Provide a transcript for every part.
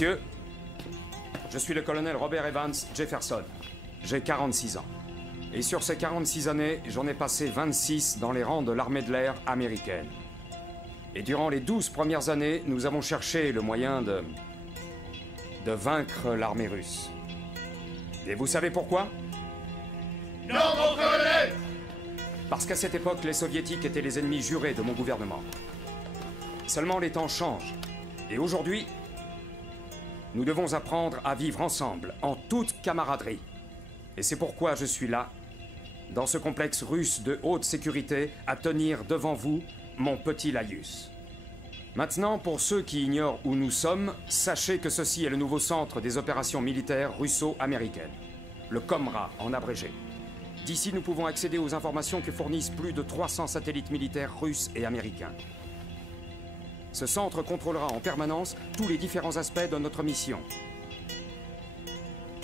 Messieurs, je suis le colonel Robert Evans Jefferson. J'ai 46 ans. Et sur ces 46 années, j'en ai passé 26 dans les rangs de l'armée de l'air américaine. Et durant les 12 premières années, nous avons cherché le moyen de vaincre l'armée russe. Et vous savez pourquoi? Non, mon colonel! Parce qu'à cette époque, les soviétiques étaient les ennemis jurés de mon gouvernement. Seulement les temps changent. Et aujourd'hui, nous devons apprendre à vivre ensemble, en toute camaraderie. Et c'est pourquoi je suis là, dans ce complexe russe de haute sécurité, à tenir devant vous mon petit laïus. Maintenant, pour ceux qui ignorent où nous sommes, sachez que ceci est le nouveau centre des opérations militaires russo-américaines. Le COMRA, en abrégé. D'ici, nous pouvons accéder aux informations que fournissent plus de 300 satellites militaires russes et américains. Ce centre contrôlera en permanence tous les différents aspects de notre mission.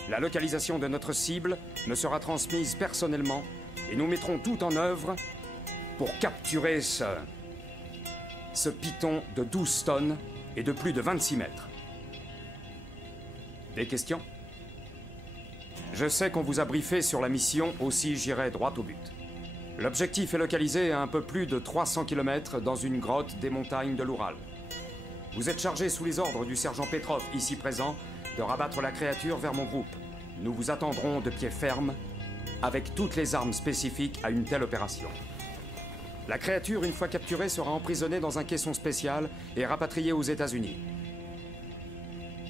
La localisation de notre cible me sera transmise personnellement et nous mettrons tout en œuvre pour capturer ce python de 12 tonnes et de plus de 26 mètres. Des questions? Je sais qu'on vous a briefé sur la mission, aussi j'irai droit au but. L'objectif est localisé à un peu plus de 300 km dans une grotte des montagnes de l'Oural. Vous êtes chargé sous les ordres du sergent Petrov, ici présent, de rabattre la créature vers mon groupe. Nous vous attendrons de pied ferme, avec toutes les armes spécifiques à une telle opération. La créature, une fois capturée, sera emprisonnée dans un caisson spécial et rapatriée aux États-Unis.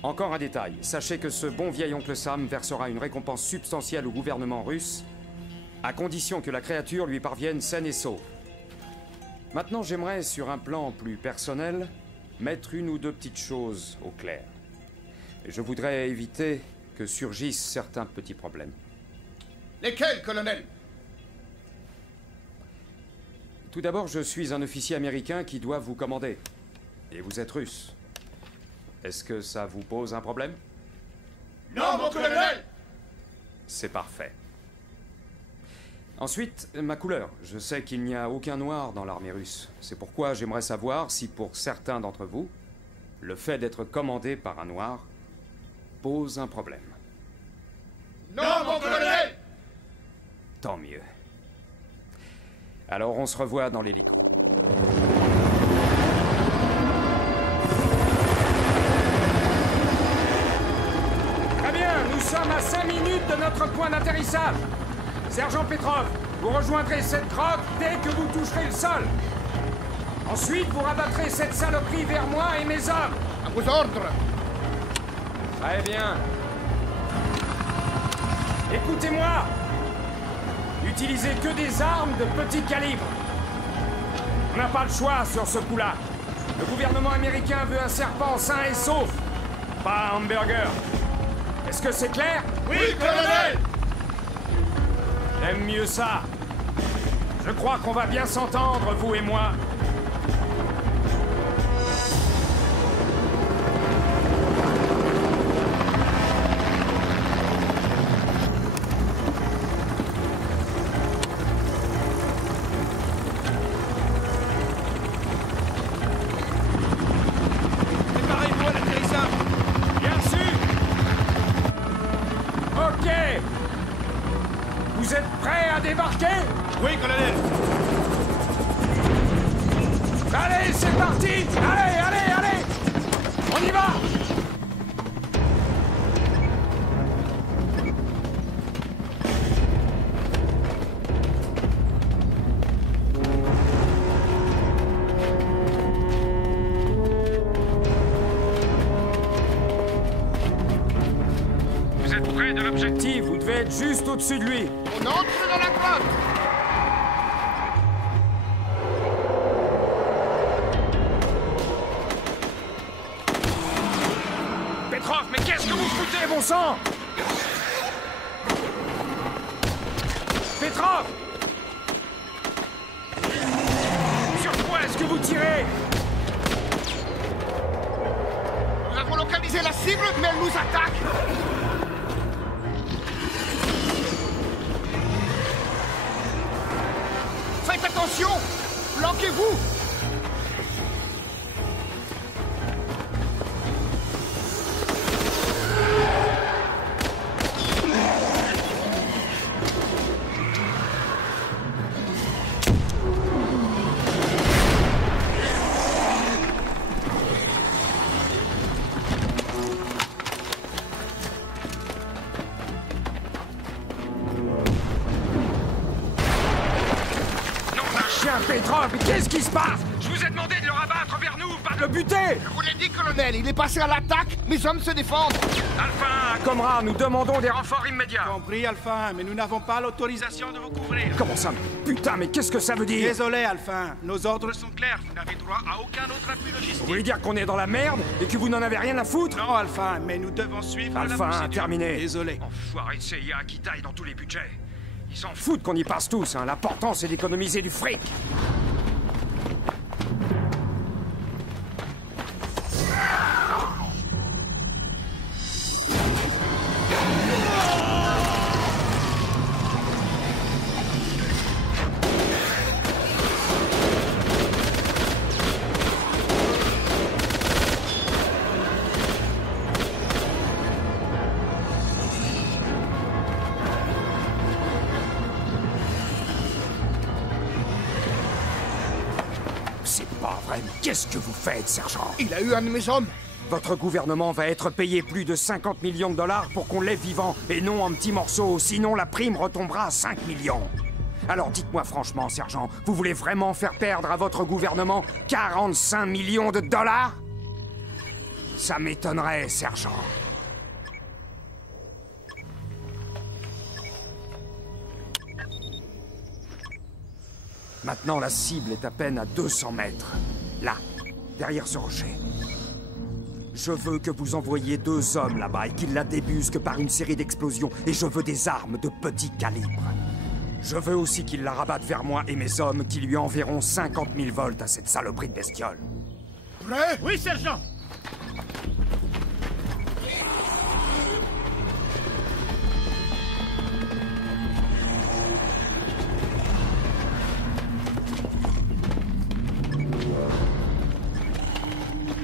Encore un détail, sachez que ce bon vieil oncle Sam versera une récompense substantielle au gouvernement russe, à condition que la créature lui parvienne saine et sauve. Maintenant, j'aimerais, sur un plan plus personnel, mettre une ou deux petites choses au clair. Je voudrais éviter que surgissent certains petits problèmes. Lesquels, colonel? Tout d'abord, je suis un officier américain qui doit vous commander. Et vous êtes russe. Est-ce que ça vous pose un problème? Non, mon colonel! C'est parfait. Ensuite, ma couleur. Je sais qu'il n'y a aucun noir dans l'armée russe. C'est pourquoi j'aimerais savoir si pour certains d'entre vous, le fait d'être commandé par un noir pose un problème. Non, mon colonel! Tant mieux. Alors on se revoit dans l'hélico. Très bien, nous sommes à 5 minutes de notre point d'atterrissage. Sergent Petrov, vous rejoindrez cette grotte dès que vous toucherez le sol. Ensuite, vous rabattrez cette saloperie vers moi et mes hommes. À vos ordres. Très bien. Écoutez-moi. N'utilisez que des armes de petit calibre. On n'a pas le choix sur ce coup-là. Le gouvernement américain veut un serpent sain et sauf, pas un hamburger. Est-ce que c'est clair? Oui, colonel! J'aime mieux ça. Je crois qu'on va bien s'entendre, vous et moi. Préparez-vous à l'atterrissage! Bien sûr. Ok. Vous êtes prêts à débarquer? Oui, colonel! Allez, c'est parti! Allez, allez, allez! On y va! Vous êtes près de l'objectif, vous devez être juste au-dessus de lui. On entre dans la grotte! Petrov, mais qu'est-ce que vous foutez, bon sang? Petrov! Sur quoi est-ce que vous tirez? Nous avons localisé la cible, mais elle nous attaque! Faites attention! Planquez-vous! chien, Petrov, mais qu'est-ce qui se passe? Je vous ai demandé de le rabattre vers nous, pas de le buter! Je vous l'ai dit, colonel, il est passé à l'attaque. Mes hommes se défendent. Alpha 1, Comrade, nous demandons des renforts immédiats. Compris, Alpha 1, mais nous n'avons pas l'autorisation de vous couvrir. Comment ça? Putain, mais qu'est-ce que ça veut dire? Désolé, Alpha 1, nos ordres sont clairs. Vous n'avez droit à aucun autre appui logistique. Vous voulez dire qu'on est dans la merde et que vous n'en avez rien à foutre? Non, Alpha 1, mais nous devons suivre Alpha la 1, procédure. terminé. Désolé. Enfoiré de CIA qui taille dans tous les budgets. Ils s'en foutent qu'on y passe tous, hein. L'important, c'est d'économiser du fric. C'est pas vrai, mais qu'est-ce que vous faites, sergent? Il a eu un de mes hommes. Votre gouvernement va être payé plus de 50 millions de dollars pour qu'on l'ait vivant, et non en petits morceaux, sinon la prime retombera à 5 millions. Alors dites-moi franchement, sergent, vous voulez vraiment faire perdre à votre gouvernement 45 millions de dollars? Ça m'étonnerait, sergent. Maintenant, la cible est à peine à 200 mètres. Là, derrière ce rocher. Je veux que vous envoyiez 2 hommes là-bas et qu'ils la débusquent par une série d'explosions. Et je veux des armes de petit calibre. Je veux aussi qu'ils la rabattent vers moi et mes hommes qui lui enverront 50 000 volts à cette saloperie de bestiole. Prêt? Oui, sergent.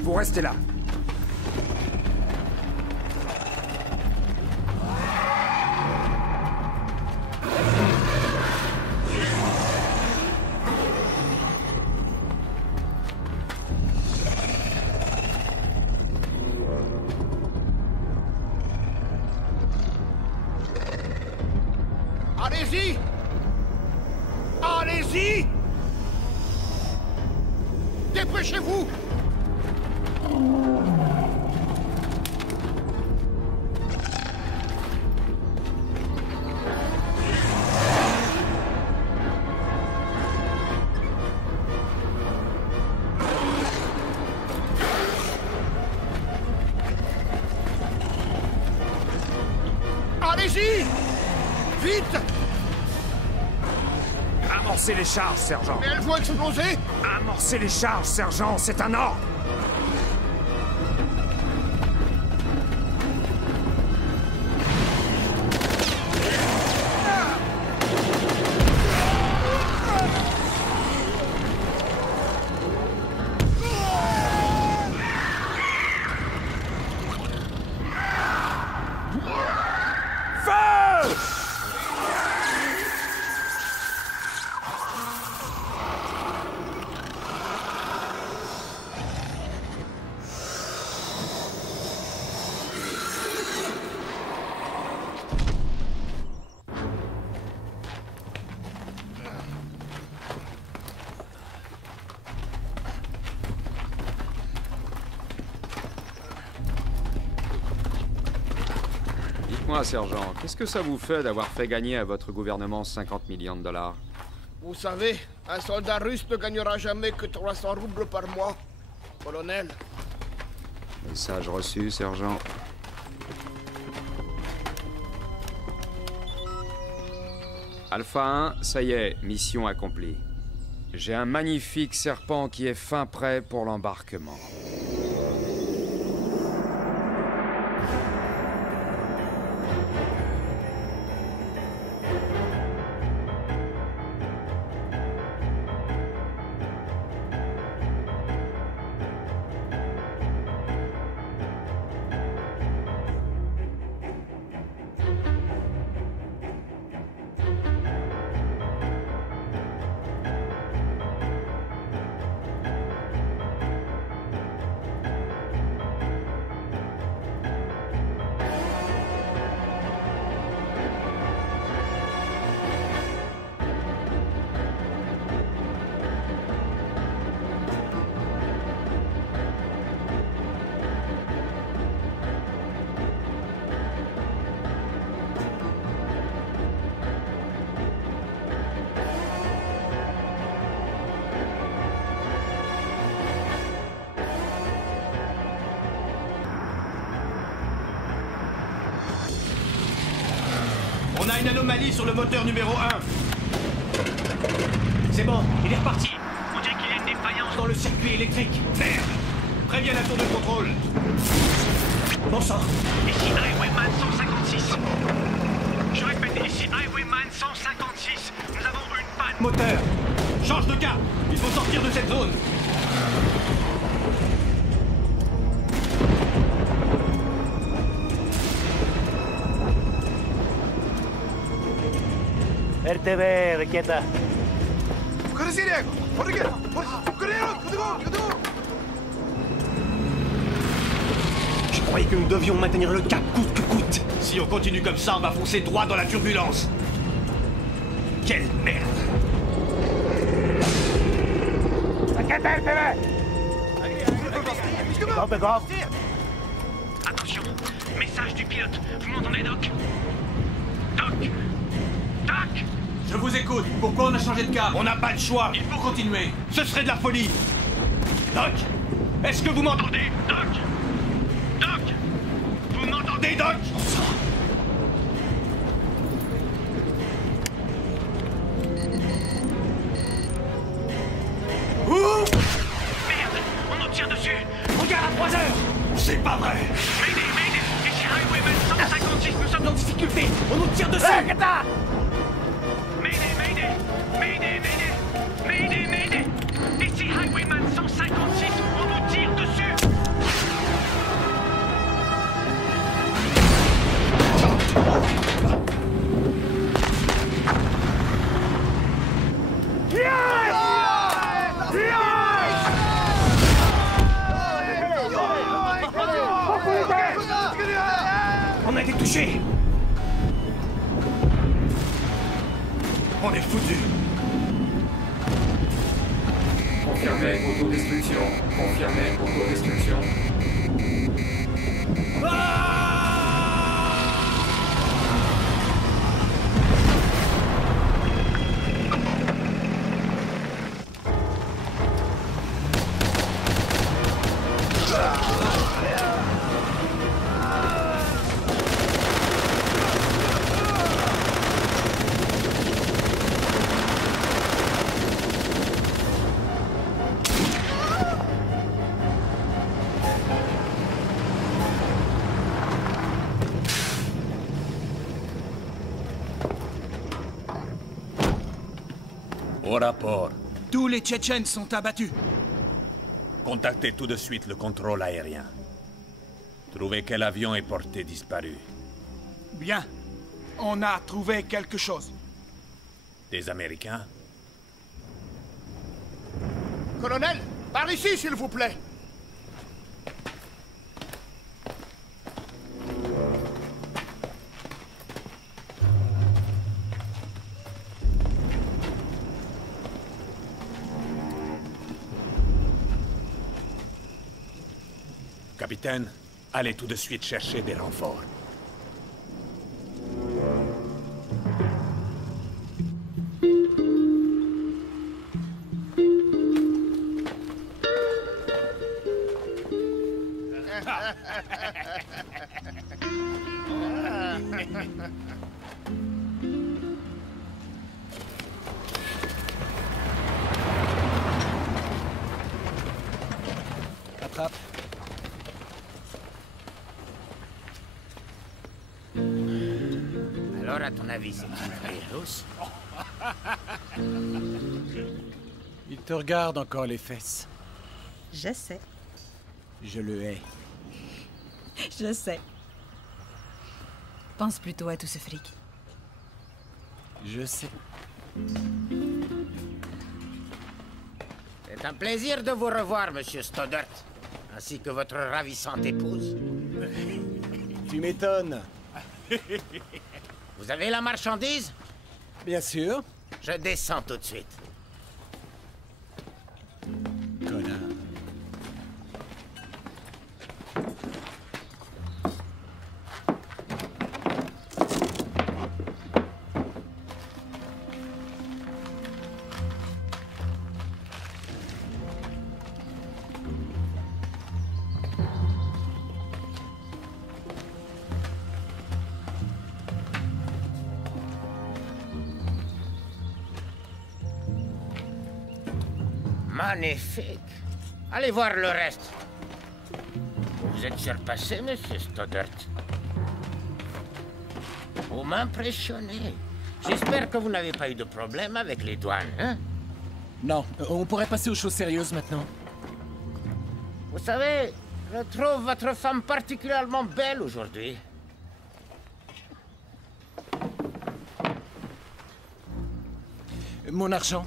Vous restez là. Allez-y! Allez-y! Dépêchez-vous! Allez-y! Vite! Amorcez les charges, sergent. Mais elles vont exploser! Amorcez les charges, sergent, c'est un ordre. Feu! Dites-moi, sergent, qu'est-ce que ça vous fait d'avoir fait gagner à votre gouvernement 50 millions de dollars? Vous savez, un soldat russe ne gagnera jamais que 300 roubles par mois, colonel. Message reçu, sergent. Alpha 1, ça y est, mission accomplie. J'ai un magnifique serpent qui est fin prêt pour l'embarquement. une anomalie sur le moteur numéro 1. C'est bon, il est reparti. On dirait qu'il y a une défaillance dans le circuit électrique. Merde. Préviens la tour de contrôle. Bon sang. Ici Highwayman 156. Je répète, ici Highwayman 156. Nous avons une panne. Moteur. Change de cap. Il faut sortir de cette zone. RTV, quieta. Je croyais que nous devions maintenir le cap coûte que coûte. Si on continue comme ça, on va foncer droit dans la turbulence. Quelle merde. Attention, message du pilote. Vous m'entendez, Doc? Doc? Doc? Je vous écoute. Pourquoi on a changé de cap? On n'a pas le choix. Il faut continuer. Ce serait de la folie. Doc? Est-ce que vous m'entendez? Doc? Doc? Vous m'entendez, Doc? Merde, on nous tire dessus. Regarde à 3 heures. C'est pas vrai. Mayday, Mayday, ici Highwayman 156, nous sommes En difficulté. On nous tire dessus. Mayday, Mayday, Mayday, Mayday, Mayday, Mayday. Ici Highwayman 156, on nous tire dessus. On a été touché. On est foutu. Confirmé, autodestruction. Confirmé, autodestruction. Au rapport. Tous les Tchétchènes sont abattus. Contactez tout de suite le contrôle aérien. Trouvez quel avion est porté disparu. Bien. On a trouvé quelque chose. Des Américains? Colonel, par ici, s'il vous plaît. Capitaine, allez tout de suite chercher des renforts. Attrape. Alors, à ton avis, c'est une vraie russe? Il te regarde encore les fesses. Je sais. Je le hais. Je sais. Pense plutôt à tout ce fric. Je sais. C'est un plaisir de vous revoir, monsieur Stoddert, ainsi que votre ravissante épouse. Tu m'étonnes. Vous avez la marchandise? Bien sûr. Je descends tout de suite. Connard. Magnifique. Allez voir le reste. Vous êtes surpassé, monsieur Stoddart. Vous m'impressionnez. J'espère que vous n'avez pas eu de problème avec les douanes, hein? Non, on pourrait passer aux choses sérieuses maintenant. Vous savez, je trouve votre femme particulièrement belle aujourd'hui. Mon argent.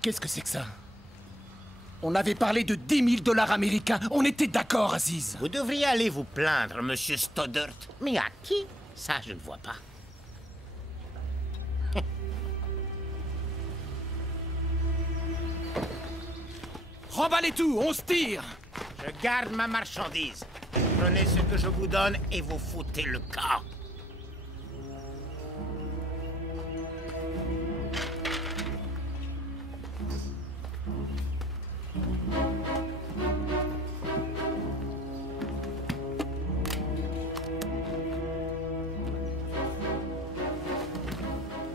Qu'est-ce que c'est que ça? On avait parlé de 10 000 $ américains. On était d'accord, Aziz. Vous devriez aller vous plaindre, monsieur Stoddart. Mais à qui? Ça, je ne vois pas. Remballez tout, on se tire. Je garde ma marchandise. Prenez ce que je vous donne et vous foutez le camp.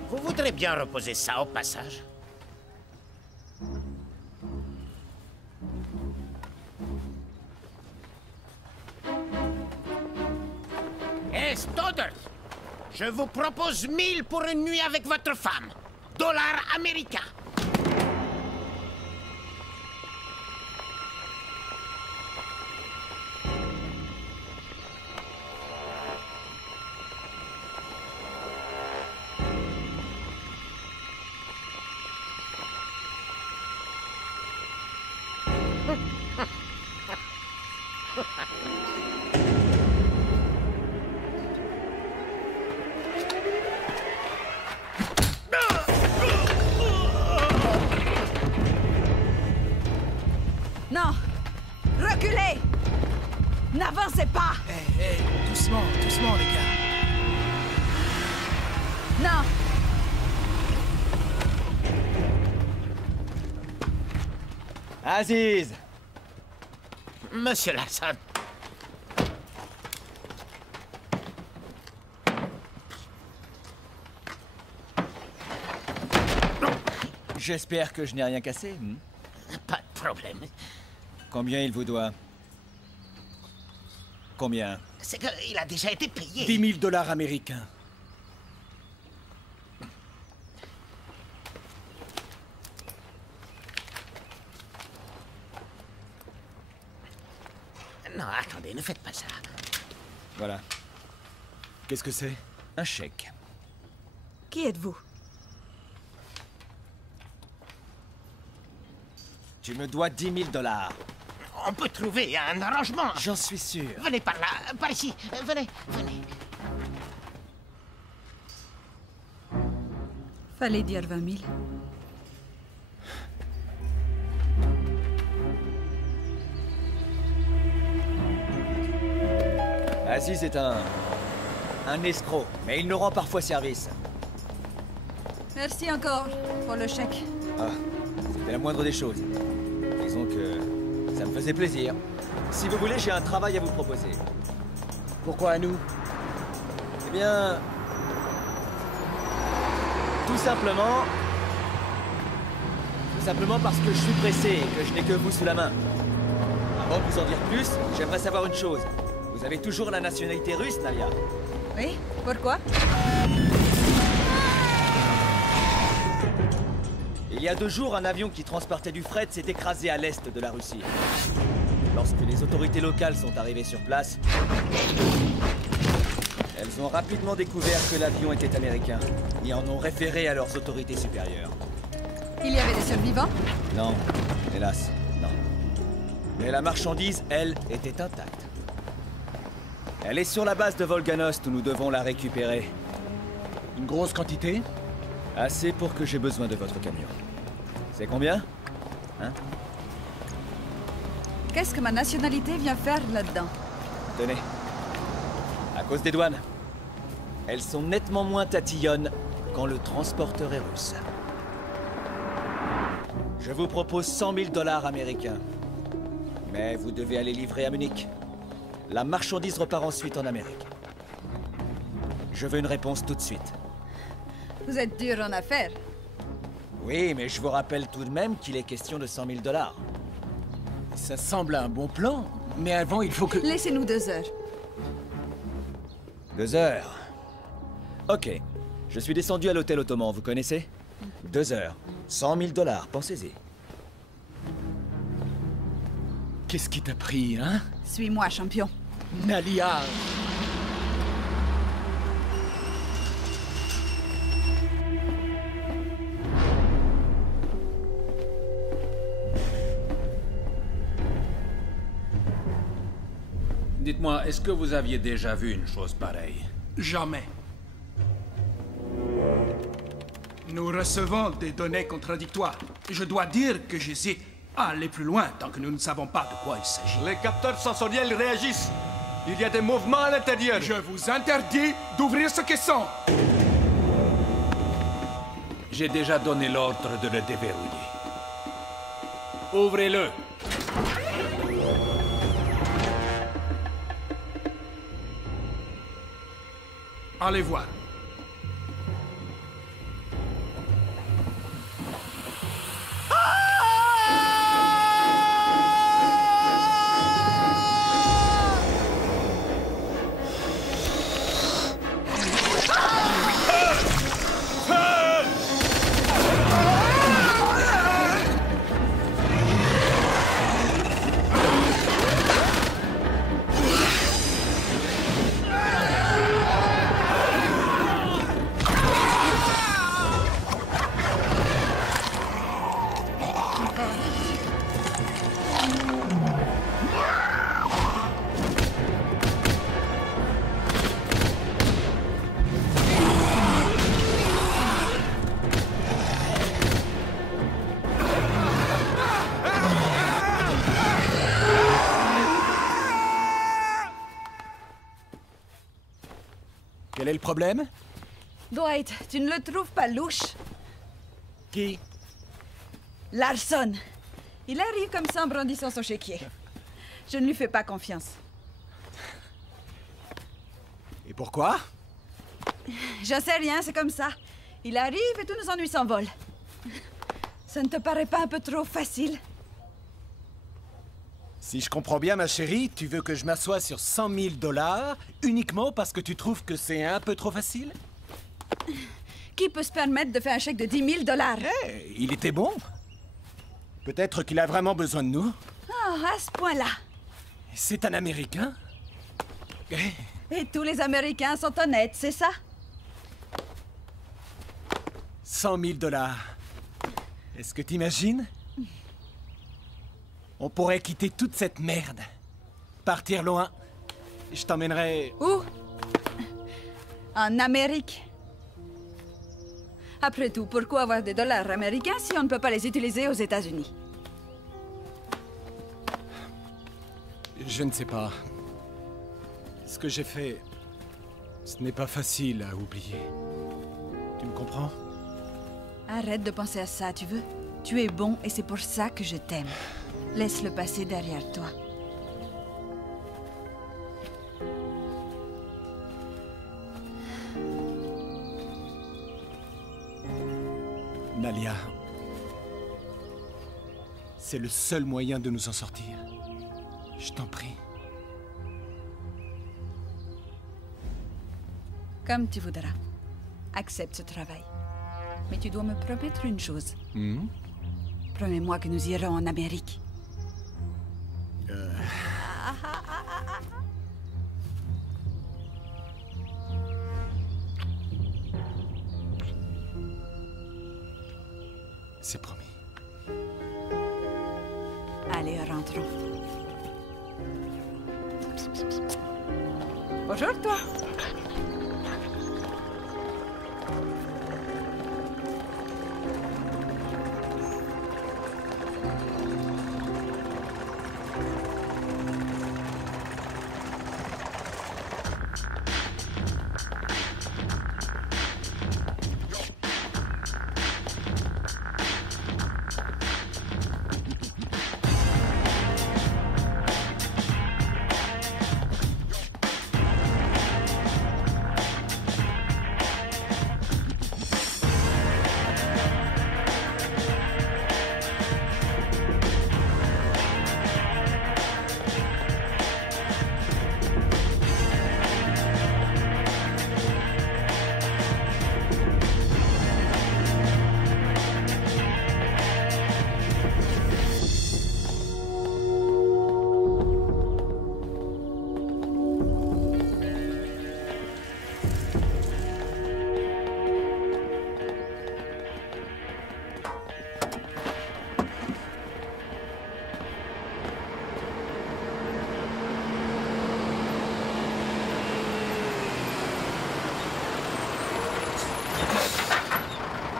Vous voudrez bien reposer ça au passage? Hé, Stoddart! Je vous propose 1000 pour une nuit avec votre femme. Dollars américains. Non! Reculez! N'avancez pas! Hé, doucement, doucement, les gars. Non! Aziz! Monsieur Larson. J'espère que je n'ai rien cassé. Pas de problème. Combien il vous doit? Combien? C'est qu'il a déjà été payé. 10 000 $ américains. Non, attendez, ne faites pas ça. Voilà. Qu'est-ce que c'est? Un chèque. Qui êtes-vous? Tu me dois 10 000 $. On peut trouver un arrangement. J'en suis sûr. Venez par là, par ici. Venez, venez. Fallait dire 20 000. Aziz est un escroc, mais il nous rend parfois service. Merci encore pour le chèque. Ah, c'était la moindre des choses. Disons que ça me faisait plaisir. Si vous voulez, j'ai un travail à vous proposer. Pourquoi à nous? Eh bien... Tout simplement parce que je suis pressé et que je n'ai que vous sous la main. Avant de vous en dire plus, j'aimerais savoir une chose. Vous avez toujours la nationalité russe, Nalia? Oui? Pourquoi? Il y a 2 jours, un avion qui transportait du fret s'est écrasé à l'est de la Russie. Lorsque les autorités locales sont arrivées sur place, elles ont rapidement découvert que l'avion était américain et en ont référé à leurs autorités supérieures. Il y avait des survivants? Non, hélas, non. Mais la marchandise, elle, était intacte. Elle est sur la base de Volganost où nous devons la récupérer. Une grosse quantité? Assez pour que j'ai besoin de votre camion. C'est combien? Hein? Qu'est-ce que ma nationalité vient faire là-dedans? Tenez. À cause des douanes. Elles sont nettement moins tatillonnes quand le transporteur est russe. Je vous propose 100 000 $ américains. Mais vous devez aller livrer à Munich. La marchandise repart ensuite en Amérique. Je veux une réponse tout de suite. Vous êtes dur en affaires. Oui, mais je vous rappelle tout de même qu'il est question de 100 000 $. Ça semble un bon plan, mais avant, il faut que... Laissez-nous 2 heures. 2 heures. Ok. Je suis descendu à l'hôtel Ottoman, vous connaissez? 2 heures. 100 000 $, pensez-y. Qu'est-ce qui t'a pris, hein? Suis-moi, champion. Nalia! Dites-moi, est-ce que vous aviez déjà vu une chose pareille? Jamais. Nous recevons des données contradictoires. Je dois dire que j'hésite à aller plus loin tant que nous ne savons pas de quoi il s'agit. Les capteurs sensoriels réagissent. Il y a des mouvements à l'intérieur. Je vous interdis d'ouvrir ce caisson. J'ai déjà donné l'ordre de le déverrouiller. Ouvrez-le. Allez voir. Quel est le problème? Dwight, tu ne le trouves pas louche? Qui? Larson. Il arrive comme ça en brandissant son chéquier. Je ne lui fais pas confiance. Et pourquoi? J'en sais rien, c'est comme ça. Il arrive et tous nos ennuis s'envolent. Ça ne te paraît pas un peu trop facile? Si je comprends bien, ma chérie, tu veux que je m'assoie sur 100 000 $ uniquement parce que tu trouves que c'est un peu trop facile? Qui peut se permettre de faire un chèque de 10 000 $? Hey, il était bon. Peut-être qu'il a vraiment besoin de nous. Oh, à ce point-là. C'est un Américain. Et tous les Américains sont honnêtes, c'est ça? 100 000 $. Est-ce que t'imagines? On pourrait quitter toute cette merde. Partir loin. Je t'emmènerai... Où? En Amérique. Après tout, pourquoi avoir des dollars américains si on ne peut pas les utiliser aux États-Unis? Je ne sais pas. Ce que j'ai fait, ce n'est pas facile à oublier. Tu me comprends? Arrête de penser à ça, tu veux? Tu es bon et c'est pour ça que je t'aime. Laisse le passé derrière toi. Nalia, c'est le seul moyen de nous en sortir. Je t'en prie. Comme tu voudras. Accepte ce travail. Mais tu dois me promettre une chose. Promets-moi que nous irons en Amérique. C'est promis. Allez, rentrons. Bonjour, toi.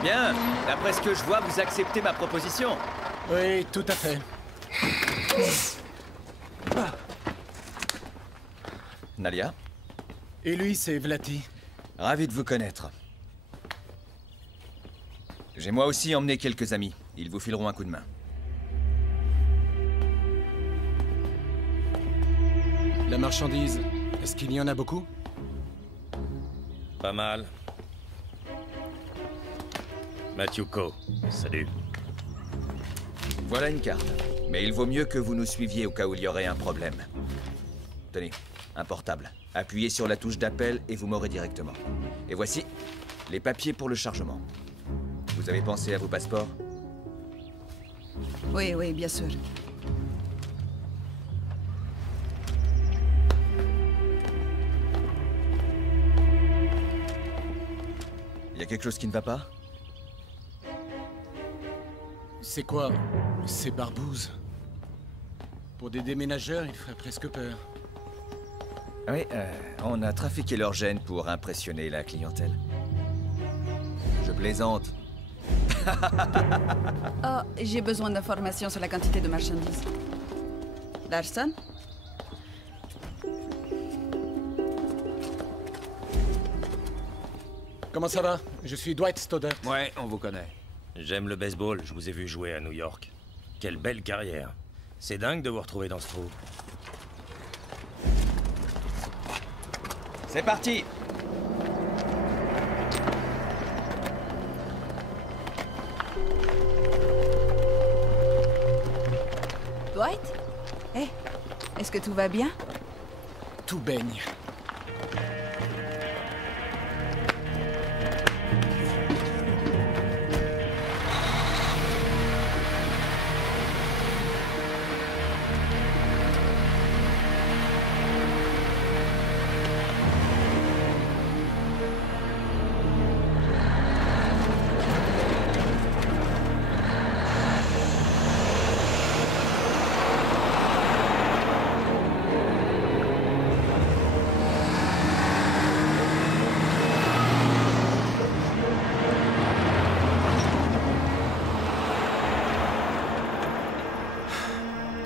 Bien, d'après ce que je vois, vous acceptez ma proposition. Oui, tout à fait. Nalia? Et lui, c'est Vlati. Ravi de vous connaître. J'ai moi aussi emmené quelques amis. Ils vous fileront un coup de main. La marchandise, est-ce qu'il y en a beaucoup? Pas mal. Matthew Coe, salut. Voilà une carte. Mais il vaut mieux que vous nous suiviez au cas où il y aurait un problème. Tenez, un portable. Appuyez sur la touche d'appel et vous m'aurez directement. Et voici les papiers pour le chargement. Vous avez pensé à vos passeports? Oui, oui, bien sûr. Il y a quelque chose qui ne va pas? C'est quoi ces barbouzes? Pour des déménageurs, il ferait presque peur. Oui, on a trafiqué leur gène pour impressionner la clientèle. Je plaisante. Oh, j'ai besoin d'informations sur la quantité de marchandises. Larson? Comment ça va? Je suis Dwight Stoddard. Ouais, on vous connaît. J'aime le baseball, je vous ai vu jouer à New York. Quelle belle carrière. C'est dingue de vous retrouver dans ce trou. C'est parti! Dwight? Eh, est-ce que tout va bien? Tout baigne.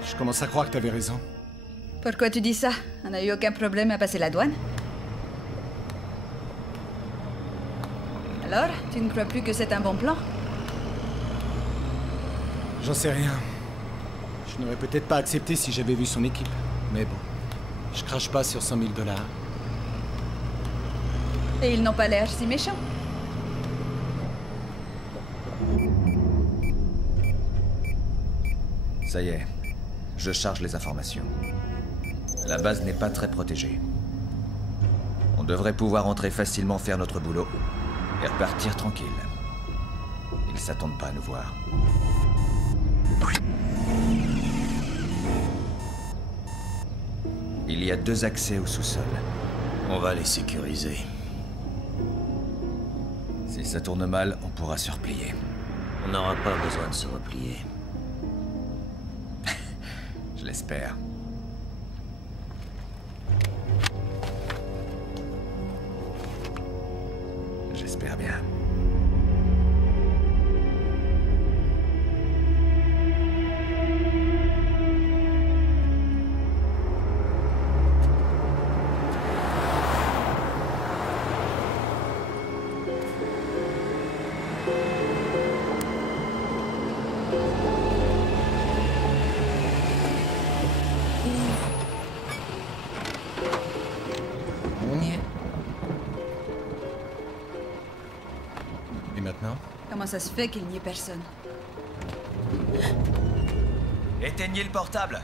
Je commence à croire que t'avais raison. Pourquoi tu dis ça? On n'a eu aucun problème à passer la douane? Alors, tu ne crois plus que c'est un bon plan? J'en sais rien. Je n'aurais peut-être pas accepté si j'avais vu son équipe. Mais bon, je crache pas sur 100 000 $. Et ils n'ont pas l'air si méchants. Ça y est, je charge les informations. La base n'est pas très protégée. On devrait pouvoir entrer facilement faire notre boulot et repartir tranquille. Ils s'attendent pas à nous voir. Il y a 2 accès au sous-sol. On va les sécuriser. Si ça tourne mal, on pourra se replier. On n'aura pas besoin de se replier. Je l'espère. J'espère bien. On y est. Et maintenant? Comment ça se fait qu'il n'y ait personne? Éteignez le portable.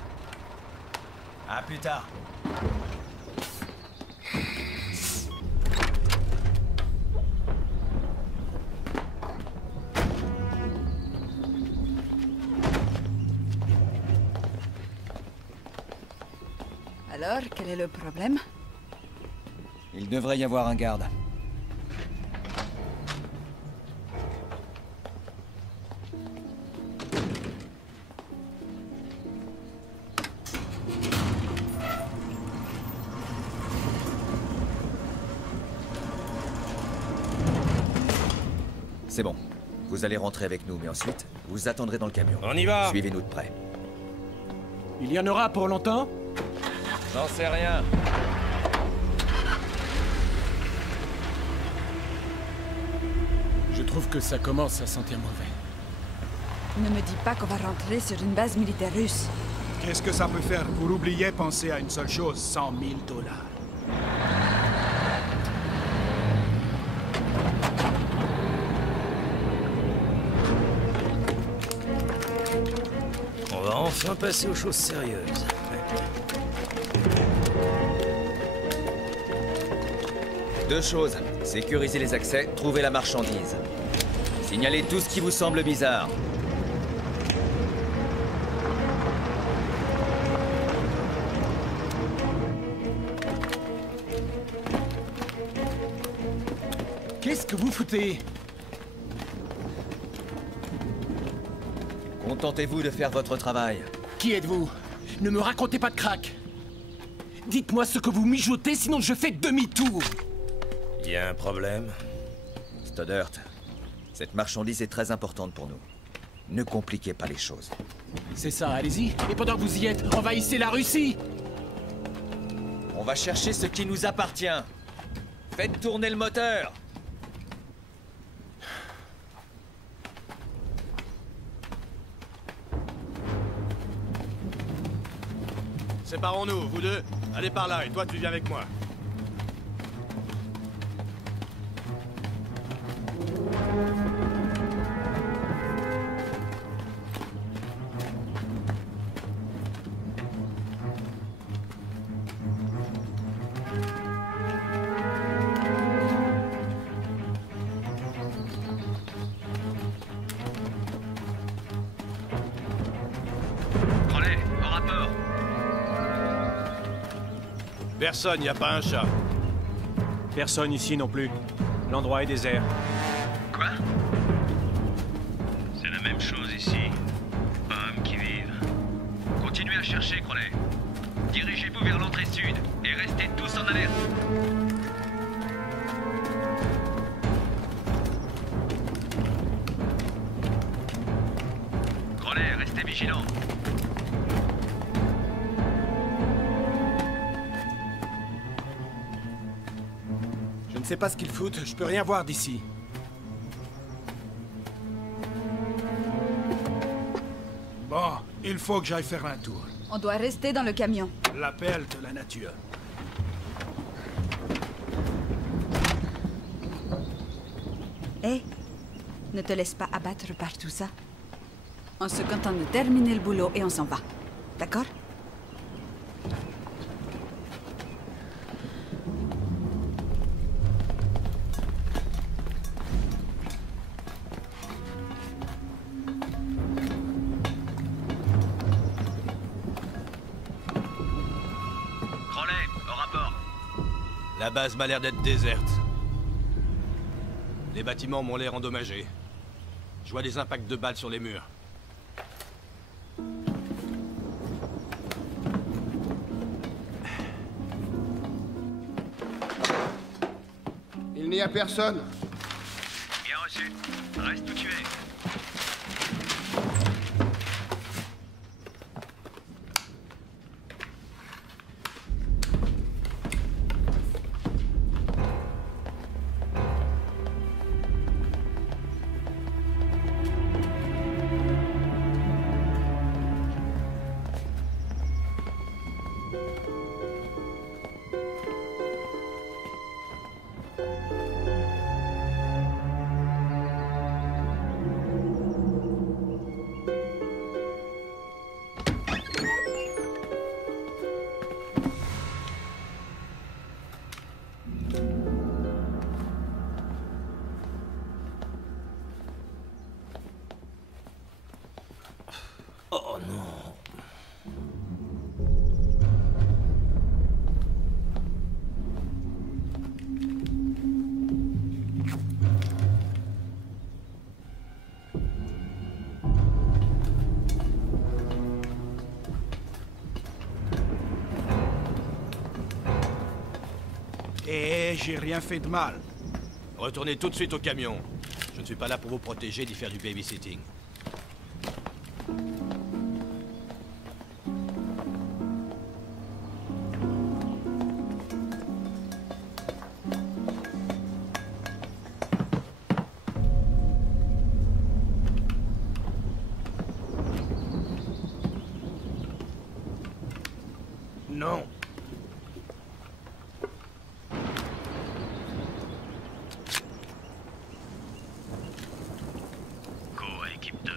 À plus tard. Alors, quel est le problème? Il devrait y avoir un garde. C'est bon. Vous allez rentrer avec nous, mais ensuite, vous attendrez dans le camion. On y va! Suivez-nous de près. Il y en aura pour longtemps? J'en sais rien. Je trouve que ça commence à sentir mauvais. Ne me dis pas qu'on va rentrer sur une base militaire russe. Qu'est-ce que ça peut faire pour oublier penser à une seule chose, 100 000 $? On va enfin passer aux choses sérieuses. Deux choses. Sécurisez les accès, trouvez la marchandise. Signalez tout ce qui vous semble bizarre. Qu'est-ce que vous foutez? Contentez-vous de faire votre travail. Qui êtes-vous? Ne me racontez pas de crack. Dites-moi ce que vous mijotez, sinon je fais demi-tour. Y a un problème? Stoddert, cette marchandise est très importante pour nous. Ne compliquez pas les choses. C'est ça, allez-y. Et pendant que vous y êtes, envahissez la Russie! On va chercher ce qui nous appartient. Faites tourner le moteur. Séparons-nous, vous deux. Allez par là, et toi, tu viens avec moi. Crowley, au rapport. Personne, y a pas un chat. Personne ici non plus. L'endroit est désert. Quoi? C'est la même chose ici. Hommes qui vivent. Continuez à chercher, Crowley. Dirigez-vous vers l'entrée sud et restez tous en alerte. Crowley, restez vigilants. Je ne sais pas ce qu'ils foutent, je peux rien voir d'ici. Bon, il faut que j'aille faire un tour. On doit rester dans le camion. L'appel de la nature. Hé, ne te laisse pas abattre par tout ça. On se contente de terminer le boulot et on s'en va. D'accord? Crowley, au rapport. La base m'a l'air d'être déserte. Les bâtiments m'ont l'air endommagés. Je vois des impacts de balles sur les murs. Il n'y a personne. Bien reçu. Reste où tu es. Oh non. Et j'ai rien fait de mal. Retournez tout de suite au camion. Je ne suis pas là pour vous protéger d'y faire du babysitting. Non. Go à équipe 2.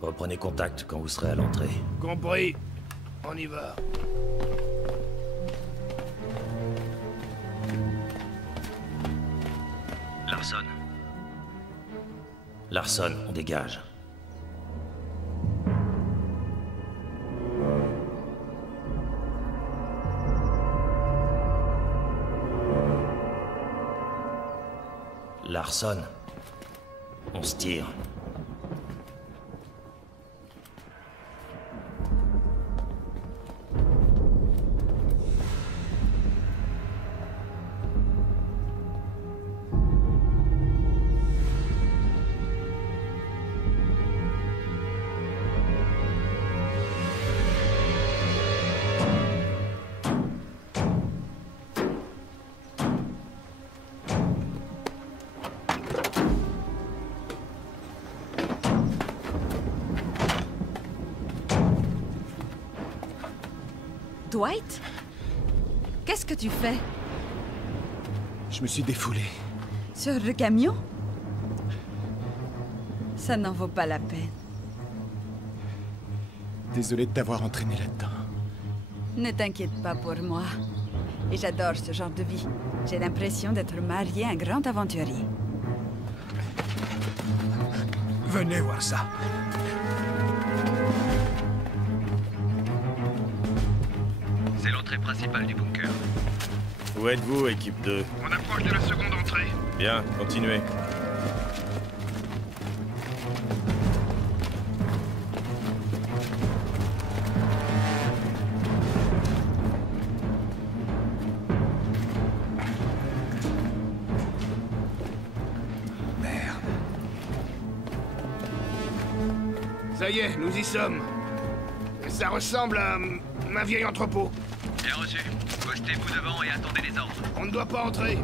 Reprenez contact quand vous serez à l'entrée. Compris. On y va. Larson. Larson, on dégage. Larson, on se tire. Dwight? Qu'est-ce que tu fais? Je me suis défoulé. Sur le camion? Ça n'en vaut pas la peine. Désolé de t'avoir entraîné là-dedans. Ne t'inquiète pas pour moi. Et j'adore ce genre de vie. J'ai l'impression d'être marié à un grand aventurier. Venez voir ça. C'est l'entrée principale du bunker. Où êtes-vous, équipe 2? On approche de la seconde entrée. Bien, continuez. Ça y est, nous y sommes. Ça ressemble à un vieil entrepôt. Bien reçu. Postez-vous devant et attendez les ordres. On ne doit pas entrer.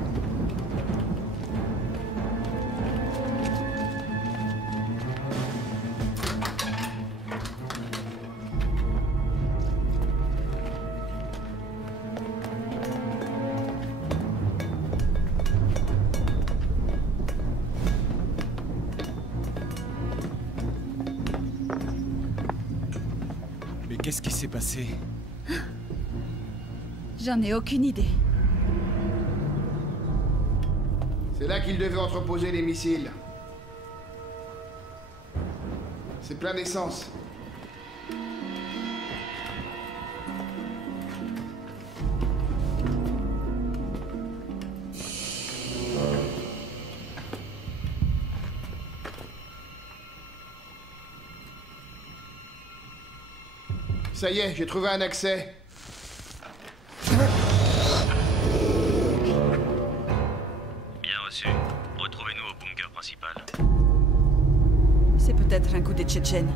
Mais qu'est-ce qui s'est passé? J'en ai aucune idée. C'est là qu'ils devaient entreposer les missiles. C'est plein d'essence. Ça y est, j'ai trouvé un accès. Bien reçu. Retrouvez-nous au bunker principal. C'est peut-être un coup de Tchétchène.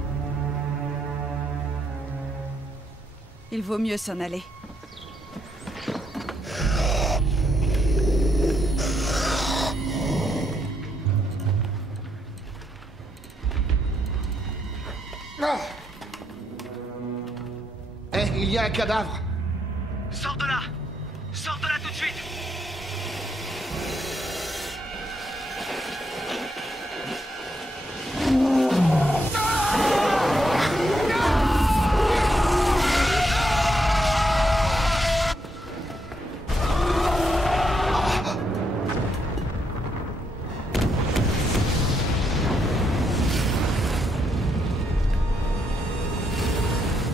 Il vaut mieux s'en aller. Ah! Eh, il y a un cadavre. Sors de là! Sors de là tout de suite!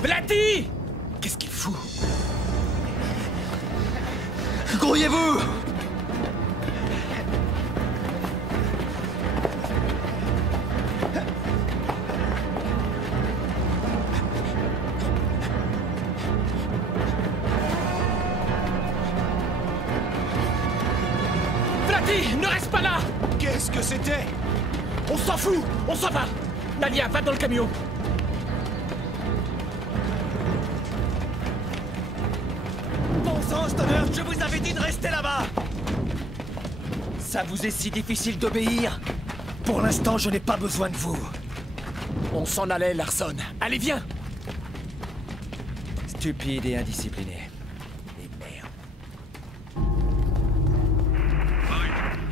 Blatty! Qu'est-ce qu'il fout? Grouillez-vous! Blatty! Eddie, ne reste pas là! Qu'est-ce que c'était? On s'en fout! On s'en va! Nadia, va dans le camion! Bon sang, Stoner, je vous avais dit de rester là-bas! Ça vous est si difficile d'obéir? Pour l'instant, je n'ai pas besoin de vous. On s'en allait, Larson. Allez, viens! Stupide et indiscipliné. Et merde.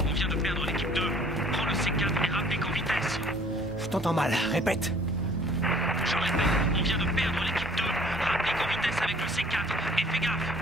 On vient de perdre l'équipe 2. Prends le C4 et rapplique en vitesse. Je t'entends mal, répète. Je répète, on vient de perdre l'équipe 2. Rapplique en vitesse avec le C4 et fais gaffe.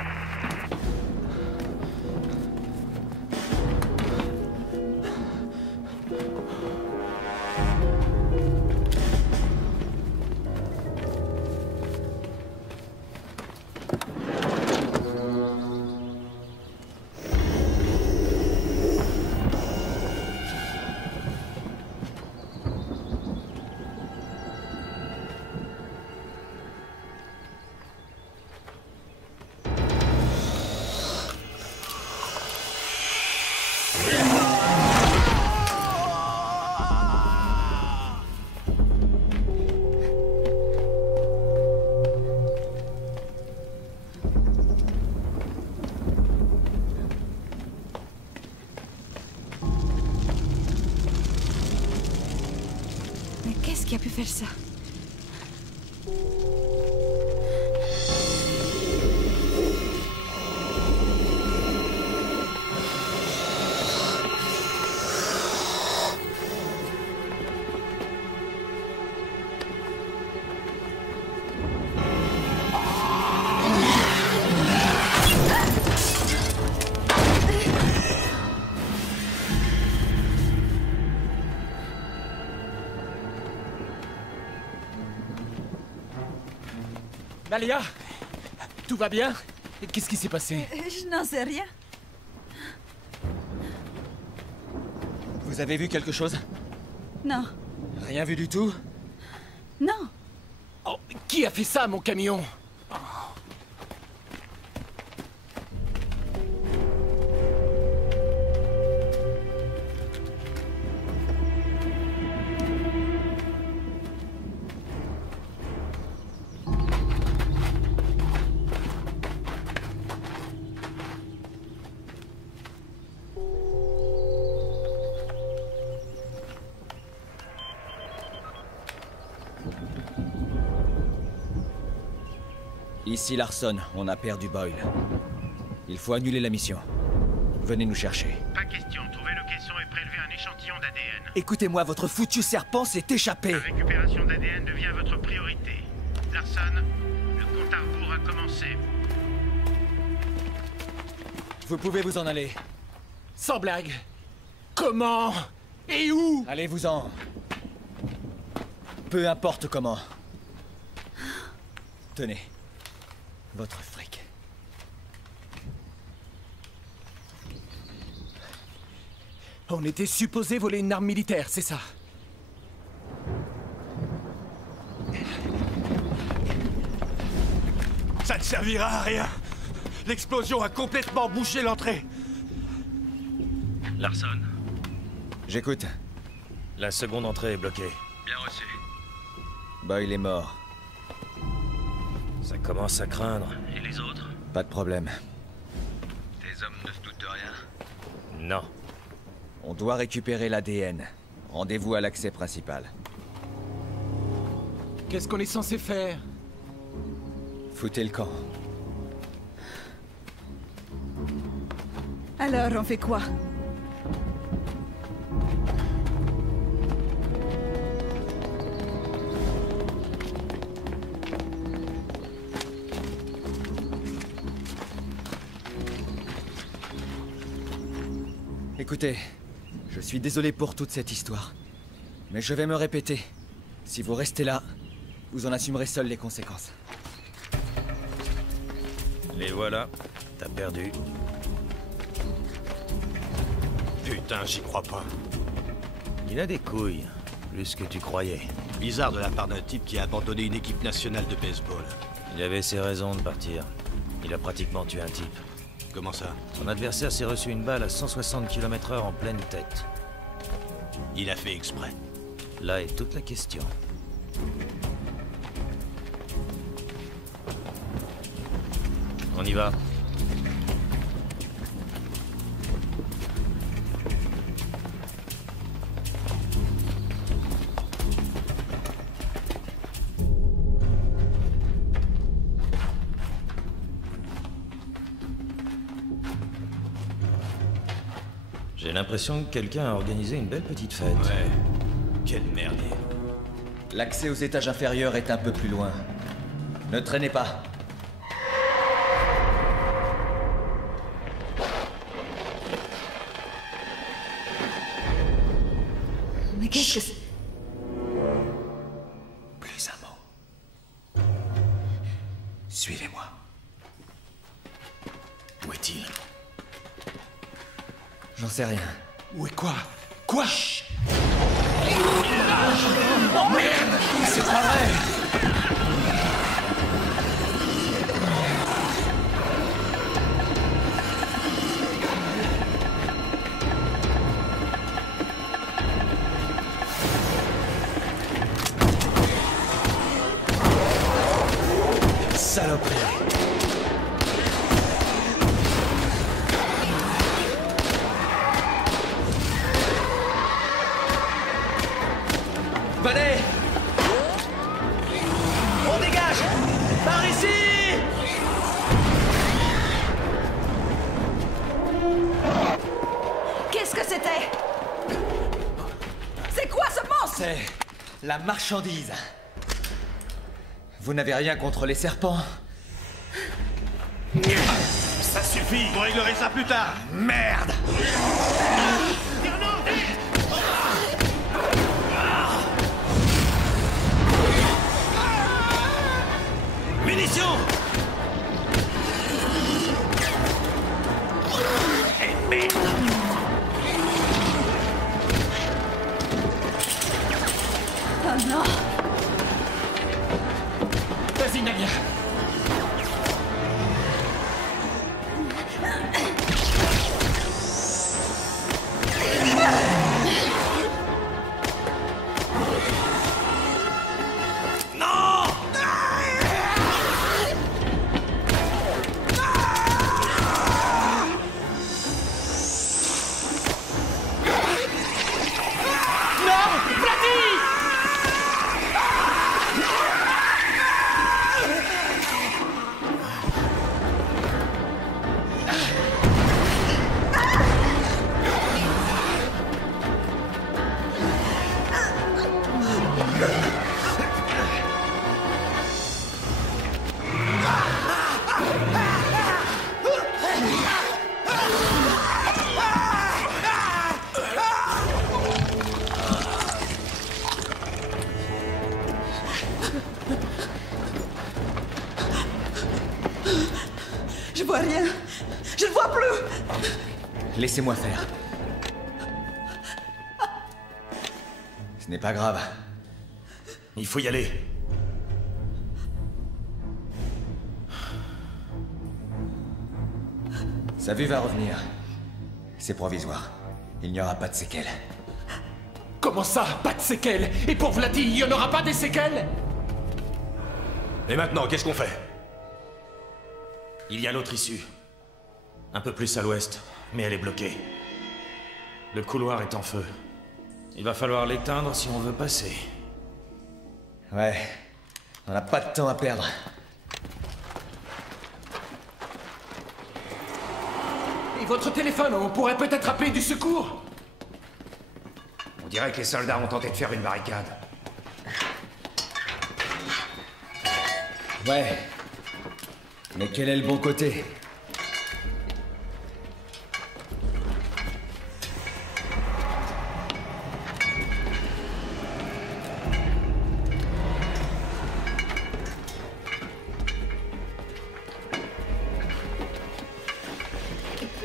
Qui a pu faire ça? Nadia, tout va bien? Qu'est-ce qui s'est passé? Je n'en sais rien. Vous avez vu quelque chose? Non. Rien vu du tout? Non. Oh, qui a fait ça, mon camion? Ici Larson, on a perdu Boyle. Il faut annuler la mission. Venez nous chercher. Pas question, trouvez le caisson et prélevez un échantillon d'ADN. Écoutez-moi, votre foutu serpent s'est échappé. La récupération d'ADN devient votre priorité. Larson, le compte à rebours a commencé. Vous pouvez vous en aller. Sans blague. Comment? Et où? Allez-vous-en. Peu importe comment. Tenez. Votre fric. On était supposé voler une arme militaire, c'est ça? Ça ne servira à rien. L'explosion a complètement bouché l'entrée. Larson. J'écoute. La seconde entrée est bloquée. Bien reçu. Boyle est mort. Ça commence à craindre. Et les autres? Pas de problème. Tes hommes ne se doutent de rien? Non. On doit récupérer l'ADN. Rendez-vous à l'accès principal. Qu'est-ce qu'on est censé faire? Foutez le camp. Alors, on fait quoi? Écoutez, je suis désolé pour toute cette histoire. Mais je vais me répéter. Si vous restez là, vous en assumerez seul les conséquences. Les voilà. T'as perdu. Putain, j'y crois pas. Il a des couilles. Plus que tu croyais. Bizarre de la part d'un type qui a abandonné une équipe nationale de baseball. Il avait ses raisons de partir. Il a pratiquement tué un type. Comment ça? Ton adversaire s'est reçu une balle à 160 km/h en pleine tête. Il a fait exprès. Là est toute la question. On y va. J'ai l'impression que quelqu'un a organisé une belle petite fête. Ouais. Quel merdier. L'accès aux étages inférieurs est un peu plus loin. Ne traînez pas. Mais qu'est-ce que c'est? Plus un mot. Suivez-moi. Où est-il? J'en sais rien. Où est quoi? Quoi? Chut. Oh merde! C'est pas vrai! Saloperie! Venez! On dégage! Par ici! Qu'est-ce que c'était? C'est quoi ce monstre? C'est la marchandise. Vous n'avez rien contre les serpents? Ça suffit! Vous réglerez ça plus tard! Merde! Munitions! Eh merde! Oh non! Vas-y, Nadia. Je vois rien. Je ne vois plus. Laissez-moi faire. Ce n'est pas grave. Il faut y aller. Sa vue va revenir. C'est provisoire. Il n'y aura pas de séquelles. Comment ça? Pas de séquelles? Et pour Vladi, il n'y en aura pas des séquelles? Et maintenant, qu'est-ce qu'on fait? Il y a l'autre issue. Un peu plus à l'ouest, mais elle est bloquée. Le couloir est en feu. Il va falloir l'éteindre si on veut passer. Ouais. On n'a pas de temps à perdre. Et votre téléphone, on pourrait peut-être appeler du secours? On dirait que les soldats ont tenté de faire une barricade. Ouais. Mais quel est le bon côté?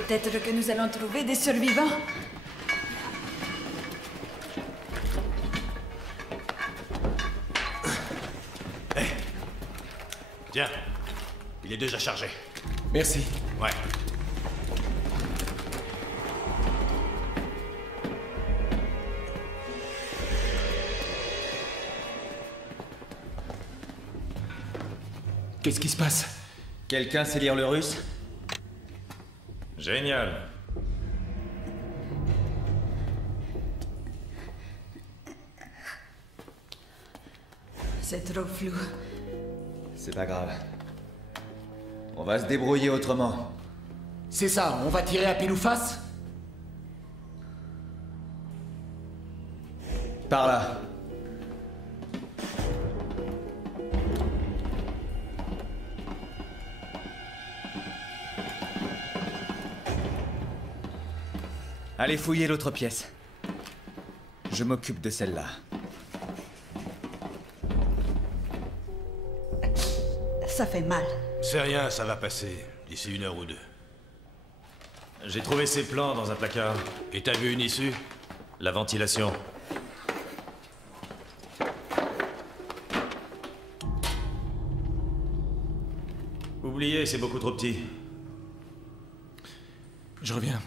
Peut-être que nous allons trouver des survivants. Tiens, il est déjà chargé. Merci. Ouais. Qu'est-ce qui se passe? Quelqu'un sait lire le russe? Génial. C'est trop flou. C'est pas grave. On va se débrouiller autrement. C'est ça, on va tirer à pile ou face? Par là. Allez fouiller l'autre pièce. Je m'occupe de celle-là. Ça fait mal. C'est rien, ça va passer. D'ici 1 heure ou 2. J'ai trouvé ces plans dans un placard. Et t'as vu une issue? La ventilation. Oubliez, c'est beaucoup trop petit. Je reviens.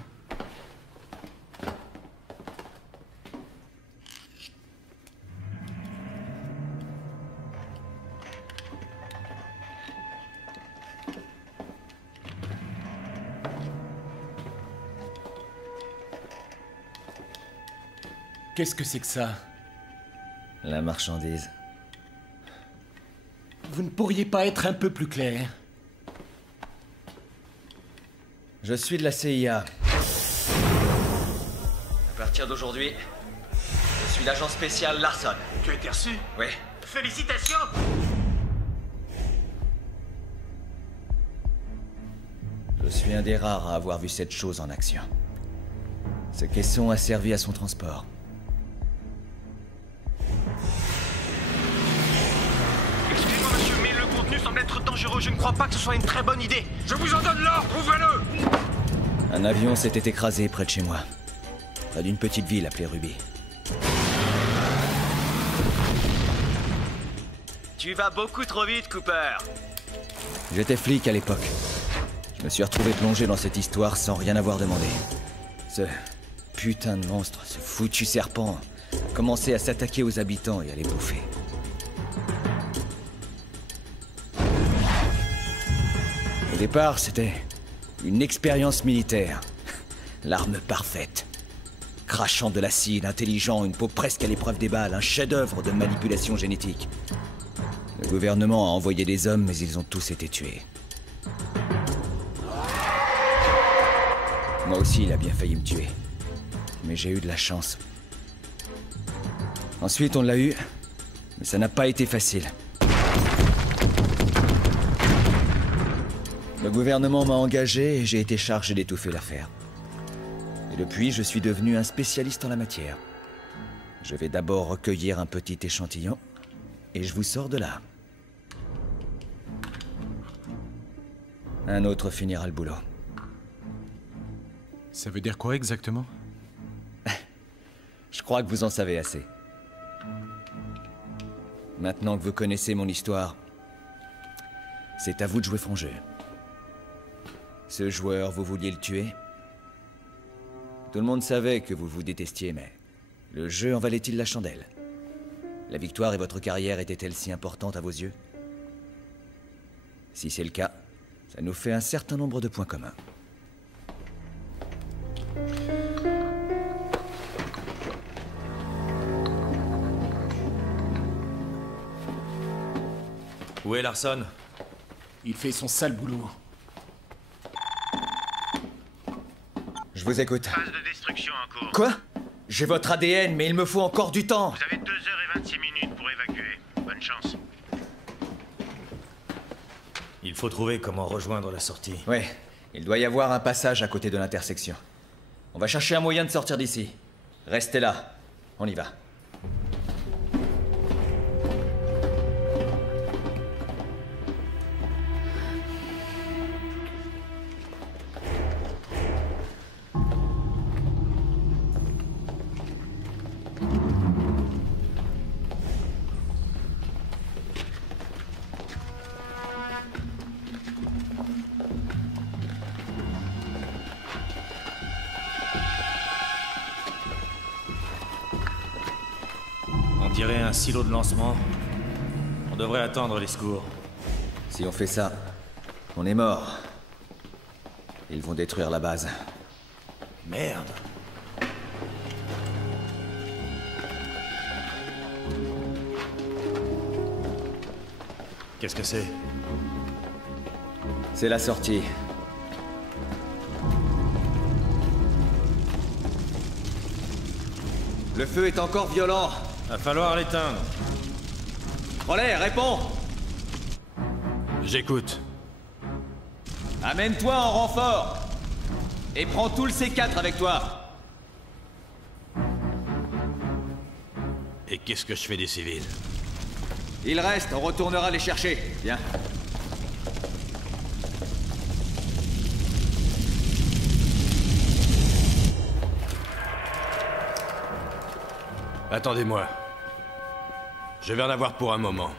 Qu'est-ce que c'est que ça? La marchandise. Vous ne pourriez pas être un peu plus clair? Je suis de la CIA. À partir d'aujourd'hui, je suis l'agent spécial Larson. Tu as été reçu? Oui. Félicitations! Je suis un des rares à avoir vu cette chose en action. Ce caisson a servi à son transport. Excusez-moi, monsieur, mais le contenu semble être dangereux. Je ne crois pas que ce soit une très bonne idée. Je vous en donne l'ordre, ouvrez-le! Un avion s'était écrasé près de chez moi. Près d'une petite ville appelée Ruby. Tu vas beaucoup trop vite, Cooper. J'étais flic à l'époque. Je me suis retrouvé plongé dans cette histoire sans rien avoir demandé. Ce putain de monstre, ce foutu serpent, commençait à s'attaquer aux habitants et à les bouffer. Au départ, c'était une expérience militaire. L'arme parfaite. Crachant de l'acide, intelligent, une peau presque à l'épreuve des balles, un chef-d'œuvre de manipulation génétique. Le gouvernement a envoyé des hommes, mais ils ont tous été tués. Moi aussi, il a bien failli me tuer. Mais j'ai eu de la chance. Ensuite, on l'a eu, mais ça n'a pas été facile. Le gouvernement m'a engagé et j'ai été chargé d'étouffer l'affaire. Et depuis, je suis devenu un spécialiste en la matière. Je vais d'abord recueillir un petit échantillon, et je vous sors de là. Un autre finira le boulot. Ça veut dire quoi exactement? Je crois que vous en savez assez. Maintenant que vous connaissez mon histoire, c'est à vous de jouer franc jeu. Ce joueur, vous vouliez le tuer? Tout le monde savait que vous vous détestiez, mais le jeu en valait-il la chandelle? La victoire et votre carrière étaient-elles si importantes à vos yeux? Si c'est le cas, ça nous fait un certain nombre de points communs. Où est Larson? Il fait son sale boulot. Je vous écoute. Phase de destruction en cours. Quoi? J'ai votre ADN, mais il me faut encore du temps. Vous avez 2 heures et 26 minutes pour évacuer. Bonne chance. Il faut trouver comment rejoindre la sortie. Ouais, il doit y avoir un passage à côté de l'intersection. On va chercher un moyen de sortir d'ici. Restez là. On y va. On dirait un silo de lancement. On devrait attendre les secours. Si on fait ça, on est mort. Ils vont détruire la base. Merde. Qu'est-ce que c'est? C'est la sortie. Le feu est encore violent. Va falloir l'éteindre. Relais, réponds! J'écoute. Amène-toi en renfort! Et prends tout le C4 avec toi! Et qu'est-ce que je fais des civils? Il reste, on retournera les chercher. Viens. Attendez-moi. Je vais en avoir pour un moment.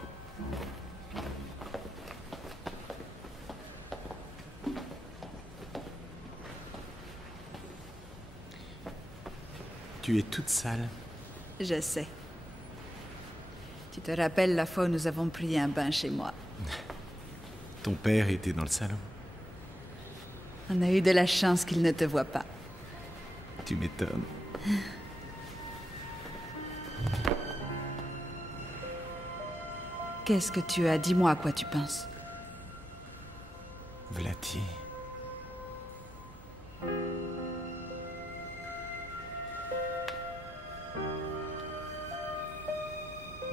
Tu es toute sale. Je sais. Tu te rappelles la fois où nous avons pris un bain chez moi? Ton père était dans le salon. On a eu de la chance qu'il ne te voie pas. Tu m'étonnes. Qu'est-ce que tu as? Dis-moi à quoi tu penses. Vladi.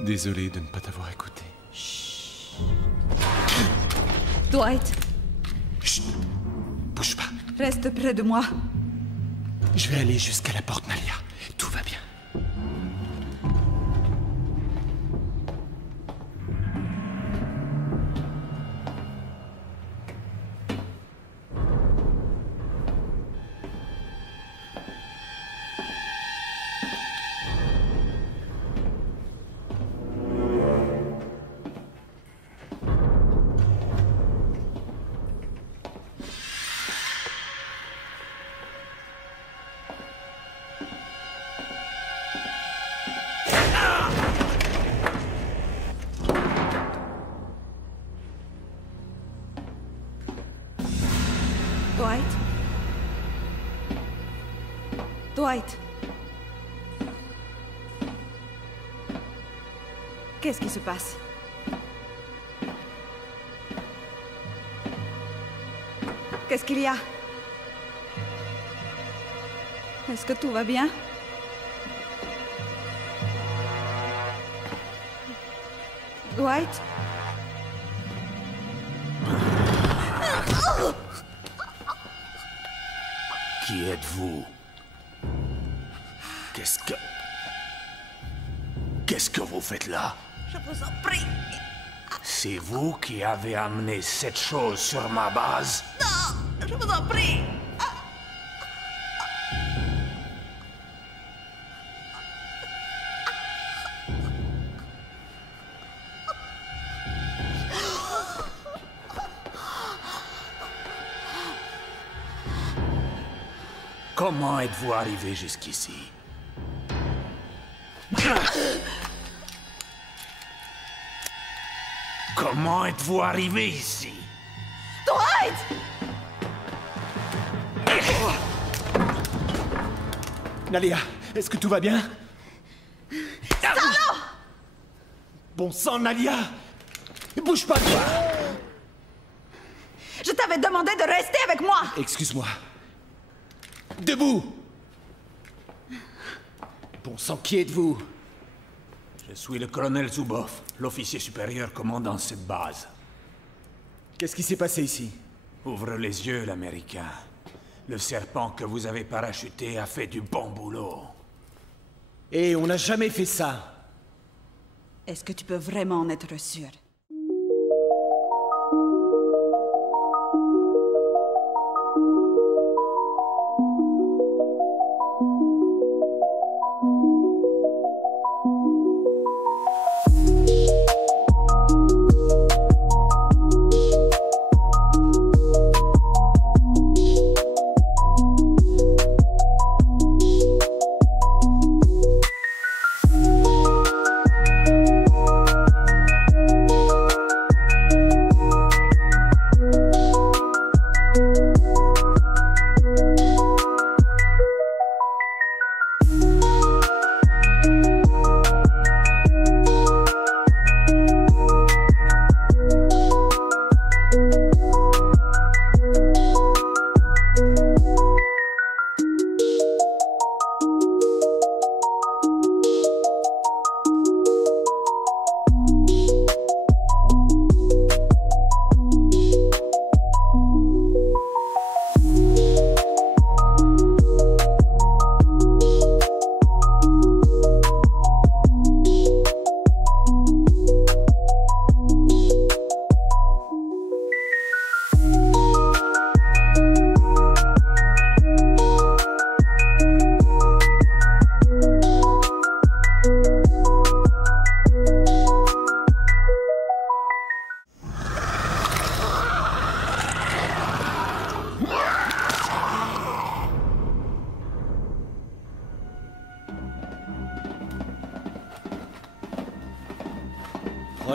Désolé de ne pas t'avoir écouté. Dwight! Chut! Bouge pas. Reste près de moi. Je vais aller jusqu'à la porte Nalia. Tout va bien. Dwight? Dwight? Qu'est-ce qui se passe? Qu'est-ce qu'il y a? Est-ce que tout va bien? Dwight? Qui êtes-vous? Qu'est-ce que vous faites là? Je vous en prie. C'est vous qui avez amené cette chose sur ma base? Non, je vous en prie. Comment êtes-vous arrivé jusqu'ici? Comment êtes-vous arrivé ici? Dwight! Nalia, est-ce que tout va bien? Salaud! Bon sang, Nalia! Bouge pas, toi! Je t'avais demandé de rester avec moi! Excuse-moi. Debout! Bon sang, qui êtes-vous? Je suis le colonel Zubov, l'officier supérieur commandant cette base. Qu'est-ce qui s'est passé ici? Ouvre les yeux, l'Américain. Le serpent que vous avez parachuté a fait du bon boulot. Et on n'a jamais fait ça. Est-ce que tu peux vraiment en être sûr?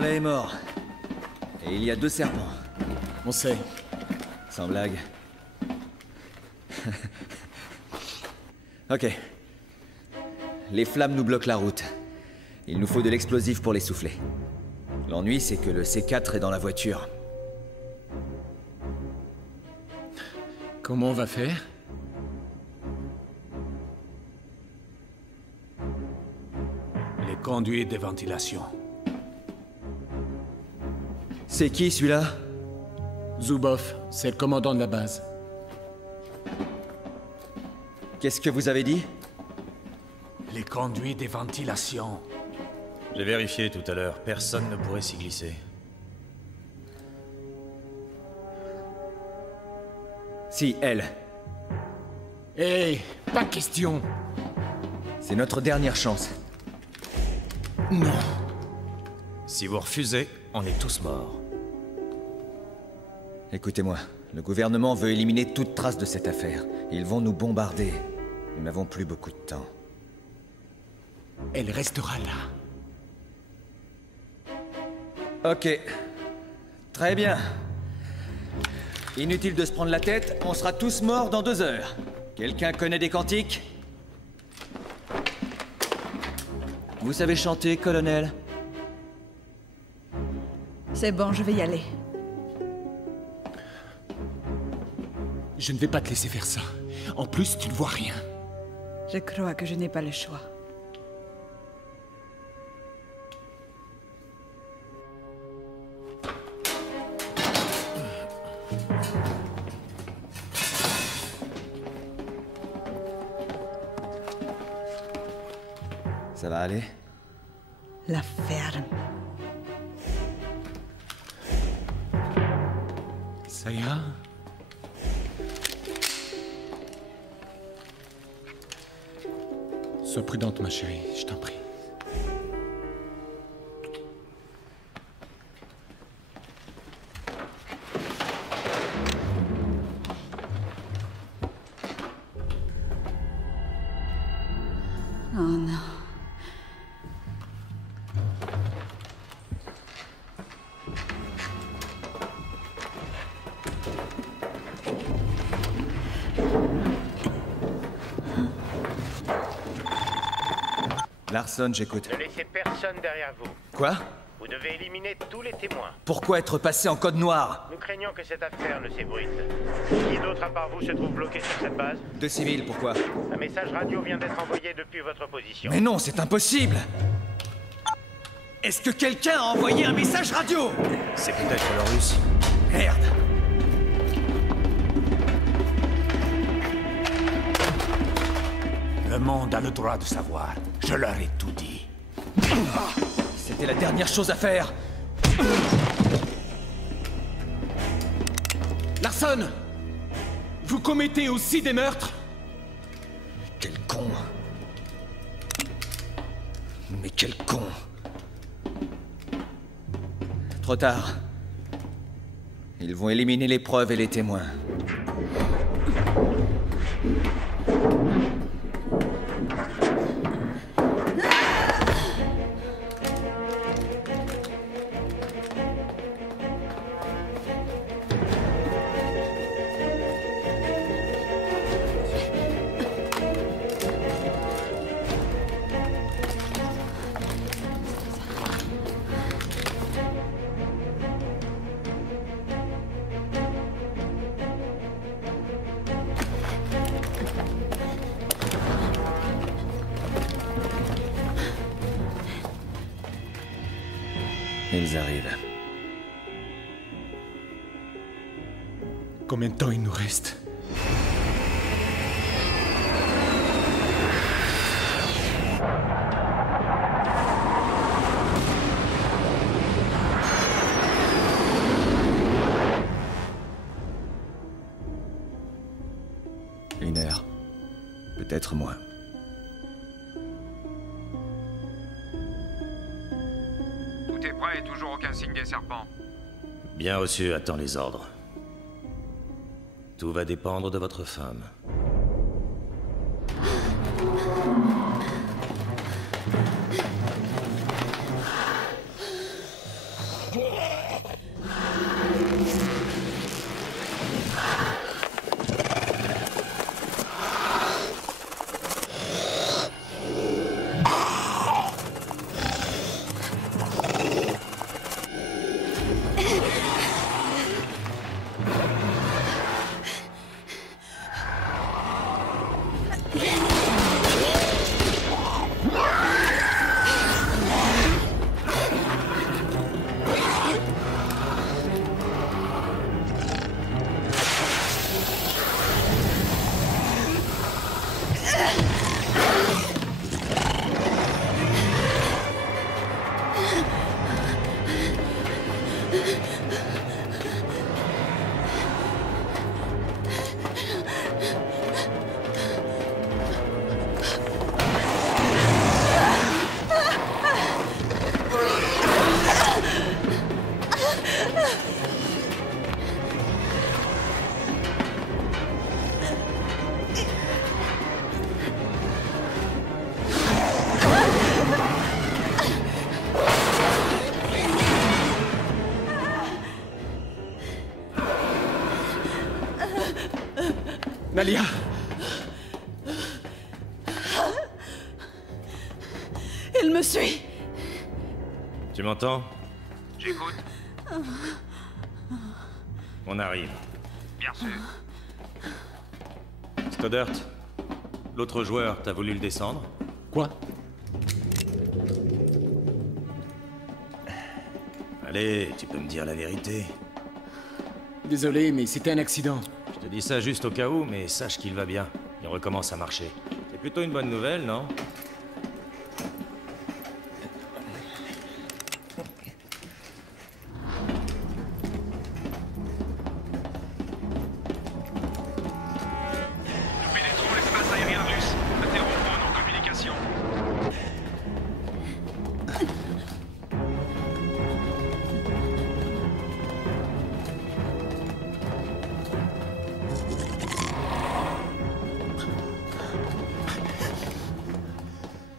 Crowley est mort. Et il y a 2 serpents. On sait. Sans blague. Ok. Les flammes nous bloquent la route. Il nous faut de l'explosif pour les souffler. L'ennui, c'est que le C4 est dans la voiture. Comment on va faire? Les conduits de ventilation. C'est qui, celui-là? Zuboff, c'est le commandant de la base. Qu'est-ce que vous avez dit? Les conduits de ventilation. J'ai vérifié tout à l'heure, personne ne pourrait s'y glisser. Si, elle. Hé, pas question. C'est notre dernière chance. Non. Si vous refusez, on est tous morts. Écoutez-moi, le gouvernement veut éliminer toute trace de cette affaire. Ils vont nous bombarder. Nous n'avons plus beaucoup de temps. Elle restera là. Ok. Très bien. Inutile de se prendre la tête, on sera tous morts dans 2 heures. Quelqu'un connaît des cantiques? Vous savez chanter, colonel? C'est bon, je vais y aller. Je ne vais pas te laisser faire ça. En plus, tu ne vois rien. Je crois que je n'ai pas le choix. Ça va aller? La ferme. Ça ira? Sois prudente, ma chérie, je t'en prie. Oh non. Larson, j'écoute. Ne laissez personne derrière vous. Quoi? Vous devez éliminer tous les témoins. Pourquoi être passé en code noir? Nous craignons que cette affaire ne s'ébruite. Qui d'autre à part vous se trouve bloqué sur cette base? 2 civils, pourquoi? Un message radio vient d'être envoyé depuis votre position. Mais non, c'est impossible! Est-ce que quelqu'un a envoyé un message radio? C'est peut-être le russe. Merde! Le monde a le droit de savoir. Je leur ai tout dit. C'était la dernière chose à faire. Larson! Vous commettez aussi des meurtres? Quel con. Mais quel con. Trop tard. Ils vont éliminer les preuves et les témoins. Ils arrivent. Combien de temps il nous reste? Une heure. Peut-être moins. Tout est prêt et toujours aucun signe des serpents. Bien reçu, attends les ordres. Tout va dépendre de votre femme. Nalia! Il me suit! Tu m'entends? J'écoute. On arrive. Bien sûr. Stoddert, l'autre joueur, t'as voulu le descendre? Quoi? Allez, tu peux me dire la vérité. Désolé, mais c'était un accident. Je te dis ça juste au cas où, mais sache qu'il va bien. Il recommence à marcher. C'est plutôt une bonne nouvelle, non? Nous pénétrons l'espace aérien russe. Interrompons nos communications.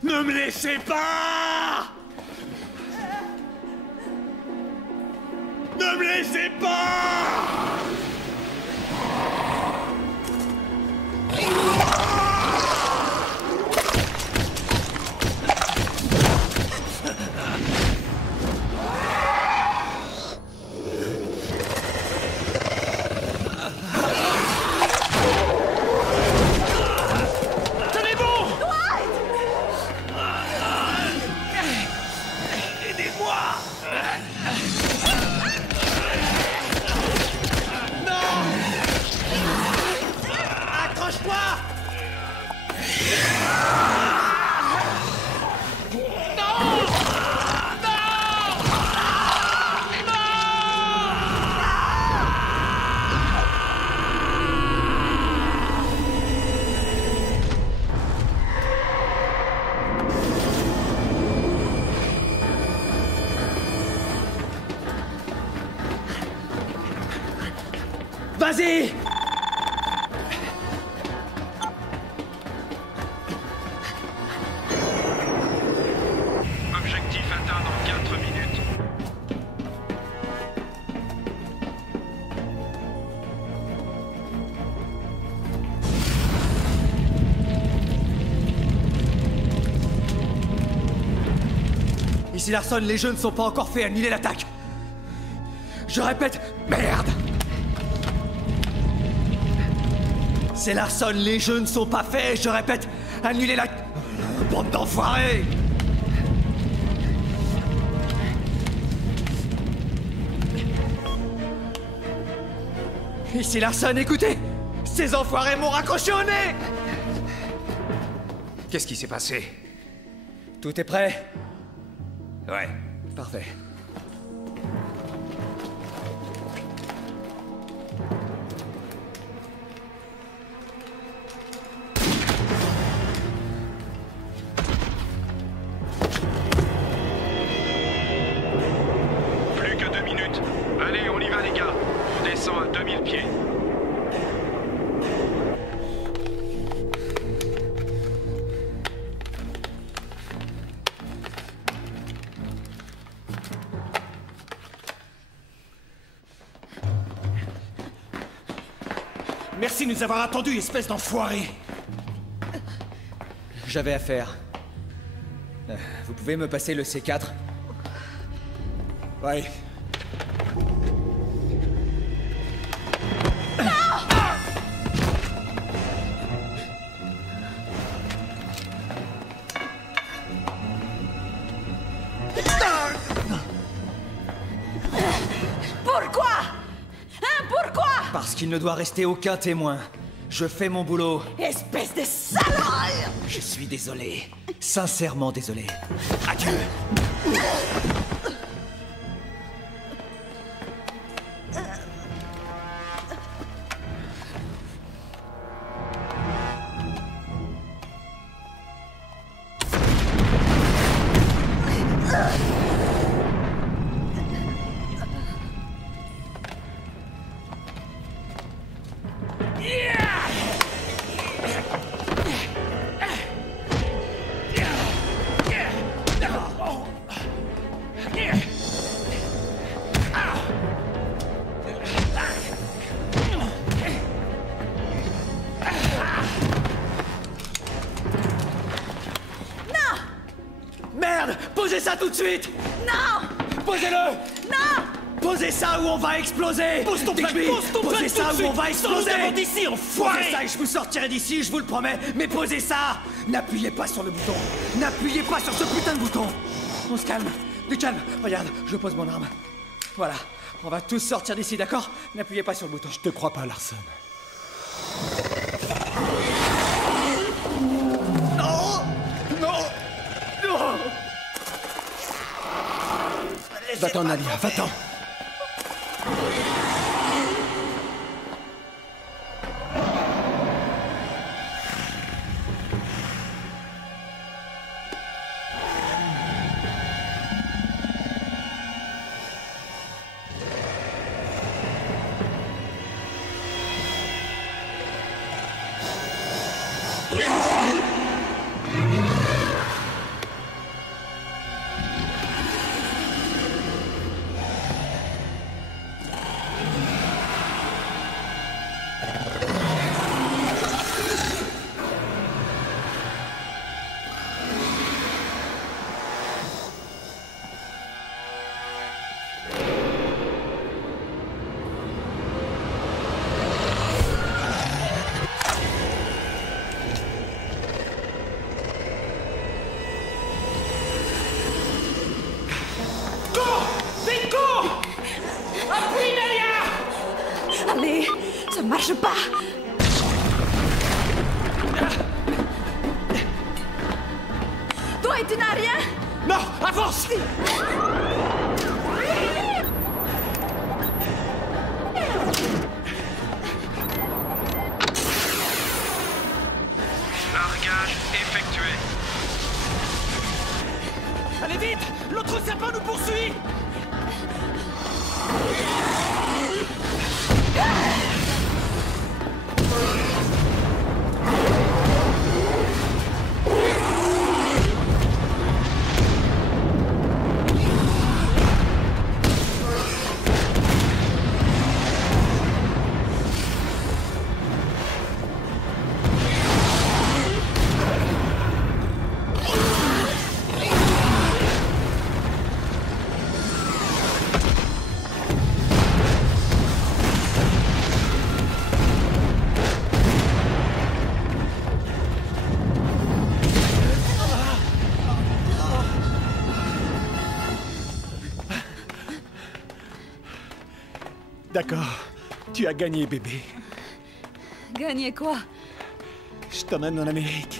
Ne me laissez pas! Ne me laissez pas! Vas-y! Objectif atteint dans 4 minutes. Ici Larson, les jeux ne sont pas encore faits, annulez l'attaque! Je répète, merde! C'est Larson, les jeux ne sont pas faits, je répète, annulez la... Bande d'enfoirés! Ici Larson, écoutez! Ces enfoirés m'ont raccroché au nez! Qu'est-ce qui s'est passé? Tout est prêt? Ouais. Parfait. Plus que 2 minutes. Allez, on y va les gars. On descend à 2000 pieds. Merci de nous avoir attendus, espèce d'enfoiré! J'avais affaire. Vous pouvez me passer le C4? Ouais. Pourquoi? Hein, pourquoi? Parce qu'il ne doit rester aucun témoin. Je fais mon boulot. Espèce de salope! Je suis désolé. Sincèrement désolé. Adieu. ça tout de suite! Non! Posez-le! Non! Posez ça ou on va exploser! Pose ton flingue! Pose ton Posez flingue ça tout de ou on suite. va exploser! Sors-nous d'ici, enfoiré! Posez ça et je vous sortirai d'ici, je vous le promets! Mais posez ça! N'appuyez pas sur le bouton! N'appuyez pas sur ce putain de bouton! On se calme! Du calme! Regarde, je pose mon arme. Voilà. On va tous sortir d'ici, d'accord? N'appuyez pas sur le bouton. Je te crois pas, Larson. Non! Non! Non! Va-t'en, Nadia, va-t'en! Allez, ça marche pas. Toi, tu n'as rien? Non, avance! Largage effectué. Allez vite! L'autre serpent nous poursuit! D'accord. Tu as gagné, bébé. Gagner quoi? Je t'emmène en Amérique.